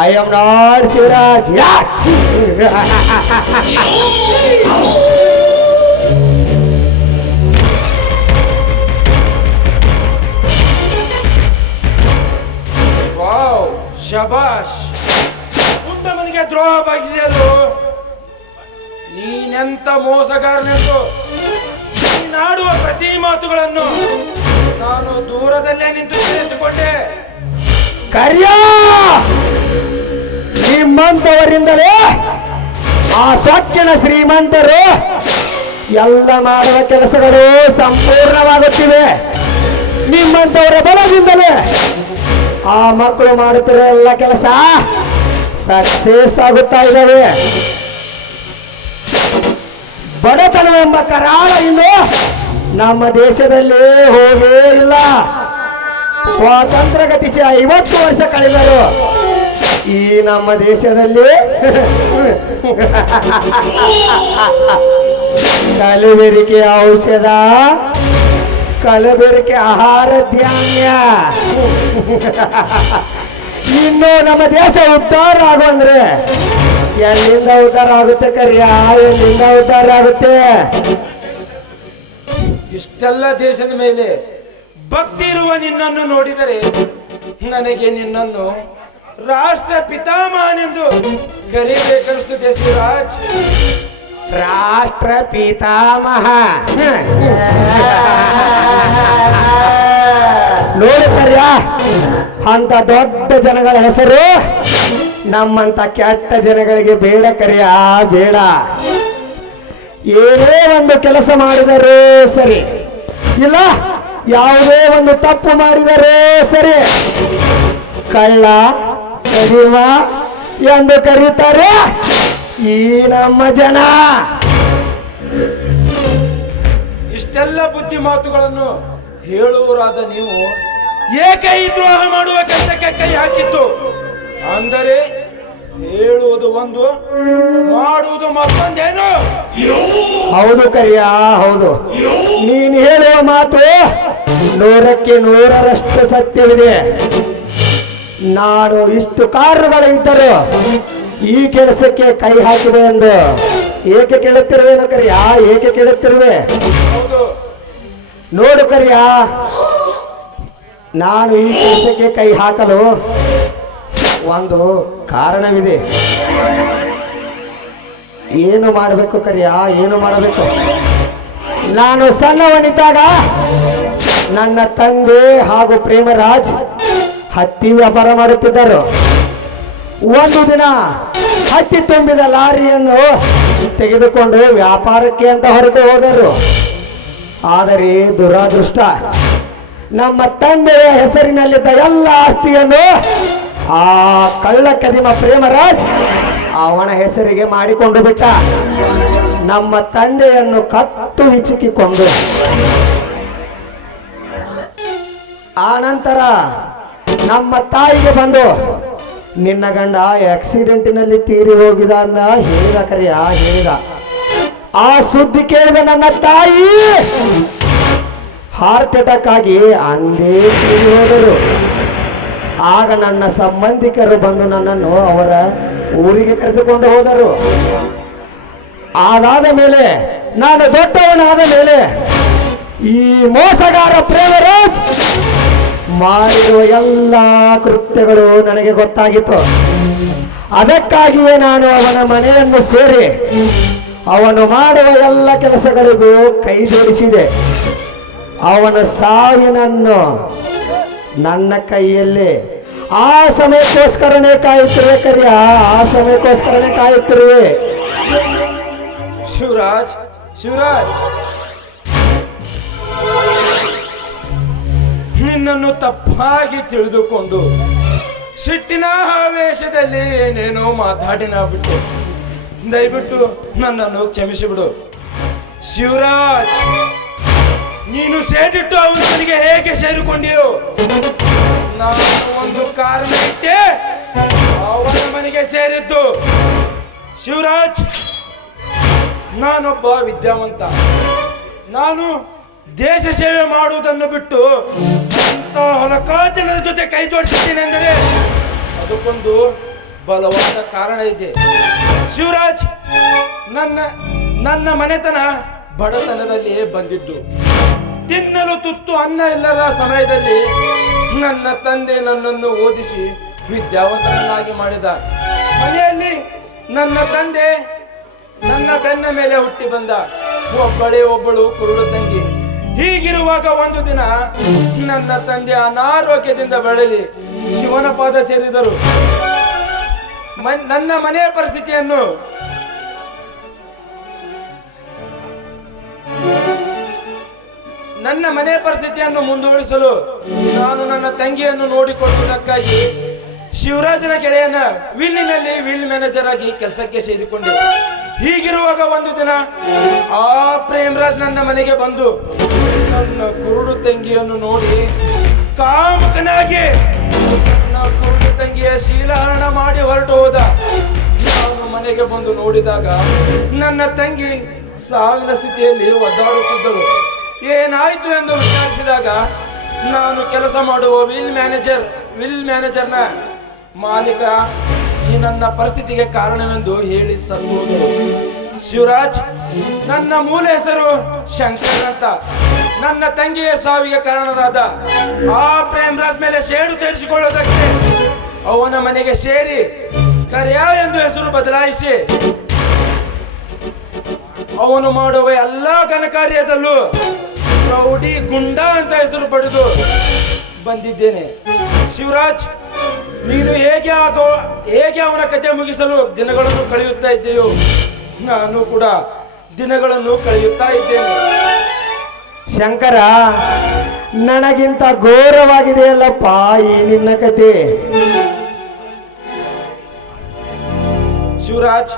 I am not Shivraj. Wow, ಶಬಾಷ್. ಉತ್ತಮನಿಗೆ ದ್ರೋಹವಾಗಿದೆಯಲ್ಲೋ. ನೀನೆಂತ ಮೋಸಗಾರನೆಂದು ನೀನಾಡುವ ಪ್ರತಿ ಮಾತುಗಳನ್ನು ನಾನು ದೂರದಲ್ಲೇ ನಿಂತು ಕೇಳಿಸಿಕೊಂಡೆ. ಕರ್ಯ, ನಿಮ್ಮಂತವರಿಂದಲೇ ಆ ಸೊಕ್ಕಿನ ಶ್ರೀಮಂತರು ಎಲ್ಲ ಮಾಡುವ ಕೆಲಸಗಳು ಸಂಪೂರ್ಣವಾಗುತ್ತಿವೆ. ನಿಮ್ಮಂತವರ ಬಲದಿಂದಲೇ ಆ ಮಕ್ಕಳು ಮಾಡುತ್ತಿರೋ ಎಲ್ಲ ಕೆಲಸ ಸಕ್ಸೇಸ್ ಆಗುತ್ತಾ ಇದ್ದಾವೆ. ಬಡತನವೆಂಬ ಕರಾಳ ಇನ್ನು ನಮ್ಮ ದೇಶದಲ್ಲಿ ಹೋಗೇ ಇಲ್ಲ. ಸ್ವಾತಂತ್ರ್ಯ ಗತಿಸಿ 50 ವರ್ಷ ಕಳೆದರು ಈ ನಮ್ಮ ದೇಶದಲ್ಲಿ ಕಲಬೆರಕೆ ಔಷಧ, ಕಲಬೆರಕೆ ಆಹಾರ ಧಾನ್ಯ. ಇನ್ನು ನಮ್ಮ ದೇಶ ಉದ್ಧಾರ ಆಗುವಂದ್ರೆ ಎಲ್ಲಿಂದ ಉದ್ಧಾರ ಆಗುತ್ತೆ ಕರ್ಯ? ಎಲ್ಲಿಂದ ಉದ್ಧಾರ ಆಗುತ್ತೆ? ಇಷ್ಟೆಲ್ಲ ದೇಶದ ಮೇಲೆ ಭಕ್ತಿ ಇರುವ ನಿನ್ನನ್ನು ನೋಡಿದರೆ ನನಗೆ ನಿನ್ನನ್ನು ರಾಷ್ಟ್ರ ಪಿತಾಮಹನೆಂದು ಕರೀಬೇಕನ್ನಿಸುತ್ತದೆ ಶಿವರಾಜ್. ರಾಷ್ಟ್ರ ಪಿತಾಮಹ ನೋಡಿ ಕರ್ಯ, ಅಂತ ದೊಡ್ಡ ಜನಗಳ ಹೆಸರು ನಮ್ಮಂತ ಕೆಟ್ಟ ಜನಗಳಿಗೆ ಬೇಡ ಕರ್ಯ, ಬೇಡ. ಏನೇ ಒಂದು ಕೆಲಸ ಮಾಡಿದರೂ ಸರಿ, ಇಲ್ಲ ಯಾವುದೇ ಒಂದು ತಪ್ಪು ಮಾಡಿದರೂ ಸರಿ, ಕಳ್ಳ ಕದಿಮ ಎಂದು ಕರೀತಾರೆ ಈ ನಮ್ಮ ಜನ. ಇಷ್ಟೆಲ್ಲ ಬುದ್ಧಿ ಮಾತುಗಳನ್ನು ಹೇಳುವರಾದ ನೀವು ಏಕೆ ಈ ದ್ರೋಹ ಮಾಡುವ ಕೆಲಸಕ್ಕೆ ಕೈ ಹಾಕಿತ್ತು? ಅಂದರೆ ಹೇಳುವುದು ಒಂದು, ಮಾಡುವುದು ಮತ್ತೊಂದೇನು? ಹೌದು ಕರಿಯ, ಹೌದು. ನೀನು ಹೇಳುವ ಮಾತು 100ಕ್ಕೆ 100ರಷ್ಟು ಸತ್ಯವಿದೆ. ನಾನು ಇಷ್ಟು ಕಾರುಗಳಿದ್ದರು ಈ ಕೆಲಸಕ್ಕೆ ಕೈ ಹಾಕಿದೆ ಎಂದು ಏಕೆ ಕೇಳುತ್ತಿರುವೇನು ಕರಿಯ? ಏಕೆ ಕೇಳುತ್ತಿರುವೆ? ನೋಡು ಕರಿಯ, ನಾನು ಈ ಕೆಲಸಕ್ಕೆ ಕೈ ಹಾಕಲು ಒಂದು ಕಾರಣವಿದೆ. ಏನು ಮಾಡಬೇಕು ಕರಿಯ? ಏನು ಮಾಡಬೇಕು? ನಾನು ಸಣ್ಣವನಿದ್ದಾಗ ನನ್ನ ತಂದೆ ಹಾಗೂ ಪ್ರೇಮರಾಜ್ ಹತ್ತಿ ವ್ಯಾಪಾರ ಮಾಡುತ್ತಿದ್ದರು. ಒಂದು ದಿನ ಹತ್ತಿ ತುಂಬಿದ ಲಾರಿಯನ್ನು ತೆಗೆದುಕೊಂಡು ವ್ಯಾಪಾರಕ್ಕೆ ಅಂತ ಹೊರಟು ಹೋದರು. ಆದರೆ ದುರಾದೃಷ್ಟ, ನಮ್ಮ ತಂದೆಯ ಹೆಸರಿನಲ್ಲಿದ್ದ ಎಲ್ಲ ಆಸ್ತಿಯನ್ನು ಆ ಕಳ್ಳ ಕದಿಮ ಪ್ರೇಮರಾಜ್ ಅವನ ಹೆಸರಿಗೆ ಮಾಡಿಕೊಂಡು ಬಿಟ್ಟ. ನಮ್ಮ ತಂದೆಯನ್ನು ಕತ್ತು ಹಿಚುಕಿಕೊಂಡು ಆ ನಂತರ ನಮ್ಮ ತಾಯಿಗೆ ಬಂದು ನಿನ್ನ ಗಂಡ ಆಕ್ಸಿಡೆಂಟಿನಲ್ಲಿ ತೀರಿ ಹೋಗಿದ ಅಂತ ಹೇಳಿದ ಕರೆಯ ಹೇಳಿದ. ಆ ಸುದ್ದಿ ಕೇಳಿದ ನನ್ನ ತಾಯಿ ಹಾರ್ಟ್ ಅಟ್ಯಾಕ್ ಆಗಿ ಅಂದೇ ತೀರಿ ಹೋದರು. ಆಗ ನನ್ನ ಸಂಬಂಧಿಕರು ಬಂದು ನನ್ನನ್ನು ಅವರ ಊರಿಗೆ ಕರೆದುಕೊಂಡು ಹೋದರು. ಅದಾದ ಮೇಲೆ ನಾನು ದೊಡ್ಡವನಾದ ಮೇಲೆ ಈ ಮೋಸಗಾರ ಪ್ರೇಮರಾಜ್ ಮಾಡಿರುವ ಎಲ್ಲ ಕೃತ್ಯಗಳು ನನಗೆ ಗೊತ್ತಾಗಿತ್ತು. ಅದಕ್ಕಾಗಿಯೇ ನಾನು ಅವನ ಮನೆಯನ್ನು ಸೇರಿ ಅವನು ಮಾಡುವ ಎಲ್ಲ ಕೆಲಸಗಳಿಗೂ ಕೈ ಜೋಡಿಸಿದೆ. ಅವನ ಸಾವಿನನ್ನು ನನ್ನ ಕೈಯಲ್ಲಿ ಆ ಸಮಯಕ್ಕೋಸ್ಕರನೇ ಕಾಯುತ್ತಿರುವೆ ಕರಿಯ, ಆ ಸಮಯಕ್ಕೋಸ್ಕರನೇ ಕಾಯುತ್ತಿರುವೆ. ಶಿವರಾಜ್, ಶಿವರಾಜ್, ನಿನ್ನನ್ನು ತಪ್ಪಾಗಿ ತಿಳಿದುಕೊಂಡು ಸಿಟ್ಟಿನ ಆವೇಶದಲ್ಲಿ ಏನೇನೋ ಮಾತಾಡಿನ ಬಿಟ್ಟು ದಯವಿಟ್ಟು ನನ್ನನ್ನು ಕ್ಷಮಿಸಿಬಿಡು. ಶಿವರಾಜ್, ನೀನು ಸೇರಿಟ್ಟು ಅವನು ನನಗೆ ಹೇಗೆ ಸೇರಿಕೊಂಡಿಯೋ, ನಾನು ಒಂದು ಕಾರಣ ಇಟ್ಟೆ ಅವನ ಮನೆಗೆ ಸೇರಿದ್ದು. ಶಿವರಾಜ್, ನಾನೊಬ್ಬ ವಿದ್ಯಾವಂತ. ನಾನು ದೇಶ ಸೇವೆ ಮಾಡುವುದನ್ನು ಬಿಟ್ಟು ಅಂತ ಹಲಕಾರು ಜೊತೆ ಕೈ ಜೋಡಿಸಿದ್ದೇನೆ ಎಂದರೆ ಅದಕ್ಕೊಂದು ಬಲವಾದ ಕಾರಣ ಇದೆ. ಶಿವರಾಜ್, ನನ್ನ ಮನೆತನ ಬಡತನದಲ್ಲಿ ಬಂದಿದ್ದು. ತಿನ್ನಲು ತುತ್ತು ಅನ್ನ ಇಲ್ಲದ ಸಮಯದಲ್ಲಿ ನನ್ನ ತಂದೆ ನನ್ನನ್ನು ಓದಿಸಿ ವಿದ್ಯಾವಂತನನ್ನಾಗಿ ಮಾಡಿದ. ಮನೆಯಲ್ಲಿ ನನ್ನ ತಂದೆ ನನ್ನ ಬೆನ್ನ ಮೇಲೆ ಹುಟ್ಟಿ ಬಂದ. ಒಬ್ಬಳು ಕುರುಡು ತಂಗಿ. ಹೀಗಿರುವಾಗ ಒಂದು ದಿನ ನನ್ನ ತಂದೆ ಅನಾರೋಗ್ಯದಿಂದ ಬಳಲಿ ಶಿವನ ಪಾದ ಸೇರಿದರು. ನನ್ನ ಮನೆಯ ಪರಿಸ್ಥಿತಿಯನ್ನು ಮುಂದುವರಿಸಲು ನಾನು ನನ್ನ ತಂಗಿಯನ್ನು ನೋಡಿಕೊಳ್ಳುವುದಕ್ಕಾಗಿ ಶಿವರಾಜನ ಗೆಳೆಯನ ವಿಲ್ಲಿನಲ್ಲಿ ವಿಲ್ ಮ್ಯಾನೇಜರ್ ಆಗಿ ಕೆಲಸಕ್ಕೆ ಸೇರಿಕೊಂಡೆ. ಹೀಗಿರುವಾಗ ಒಂದು ದಿನ ಆ ಪ್ರೇಮರಾಜ್ ನನ್ನ ಮನೆಗೆ ಬಂದು ನನ್ನ ಕುರುಡು ತಂಗಿಯನ್ನು ನೋಡಿ ಕಾಮಕನಾಗಿ ನನ್ನ ಕುರುಡು ತಂಗಿಯ ಶೀಲಹರಣ ಮಾಡಿ ಹೊರಟು ಹೋದ. ನಾನು ಮನೆಗೆ ಬಂದು ನೋಡಿದಾಗ ನನ್ನ ತಂಗಿ ಸಾವಿನ ಸ್ಥಿತಿಯಲ್ಲಿ ಒದ್ದಾಡುತ್ತಿದ್ದಳು. ಏನಾಯ್ತು ಎಂದು ವಿಚಾರಿಸಿದಾಗ ನಾನು ಕೆಲಸ ಮಾಡುವ ವಿಲ್ ಮ್ಯಾನೇಜರ್ನ ಮಾಲೀಕ ಈ ನನ್ನ ಪರಿಸ್ಥಿತಿಗೆ ಕಾರಣವೆಂದು ಹೇಳಿ ಸತ್ತೋದರು. ಶಿವರಾಜ್, ನನ್ನ ಮೂಲ ಹೆಸರು ಶಂಕರ್ ಅಂತ. ನನ್ನ ತಂಗಿಯ ಸಾವಿಗೆ ಕಾರಣರಾದ ಆ ಪ್ರೇಮರಾಜ್ ಮೇಲೆ ಸೇಡು ತೀರಿಸಿಕೊಳ್ಳುವುದಕ್ಕೆ ಅವನ ಮನೆಗೆ ಸೇರಿ ಕರ್ಯ ಎಂದು ಹೆಸರು ಬದಲಾಯಿಸಿ ಅವನು ಮಾಡುವ ಎಲ್ಲ ಘನಕಾರ್ಯದಲ್ಲೂ ರೌಡಿ ಗುಂಡ ಅಂತ ಹೆಸರು ಪಡೆದು ಬಂದಿದ್ದೇನೆ. ಶಿವರಾಜ್, ನೀನು ಹೇಗೆ ಅವನ ಕಥೆ ಮುಗಿಸಲು ದಿನಗಳನ್ನು ಕಳೆಯುತ್ತಾ ಇದ್ದೆಯೋ ನಾನು ಕೂಡ ದಿನಗಳನ್ನು ಕಳೆಯುತ್ತಾ ಇದ್ದೇನೆ. ಶಂಕರ, ನನಗಿಂತ ಘೋರವಾಗಿದೆಯಲ್ಲಪ್ಪ ಈ ನಿನ್ನ ಕತೆ. ಶಿವರಾಜ್,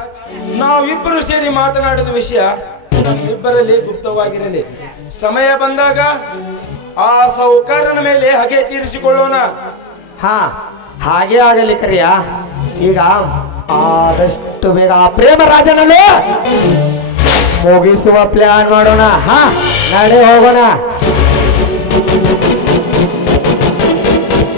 ನಾವಿಬ್ಬರು ಸೇರಿ ಮಾತನಾಡಿದ ವಿಷಯ ನಮ್ಮಿಬ್ಬರಲ್ಲಿ ಗುಪ್ತವಾಗಿರಲಿ. ಸಮಯ ಬಂದಾಗ ಆ ಸೌಕರ್ಯನ ಮೇಲೆ ಹಗೆ ತೀರಿಸಿಕೊಳ್ಳೋಣ. ಹಾಗೆ ಆಗಲಿ ಕರಿಯ. ಈಗ ಆದಷ್ಟು ಬೇಗ ಆ ಪ್ರೇಮರಾಜನನ್ನು ಮುಗಿಸುವ ಪ್ಲಾನ್ ಮಾಡೋಣ. ನಡೆ ಹೋಗೋಣ.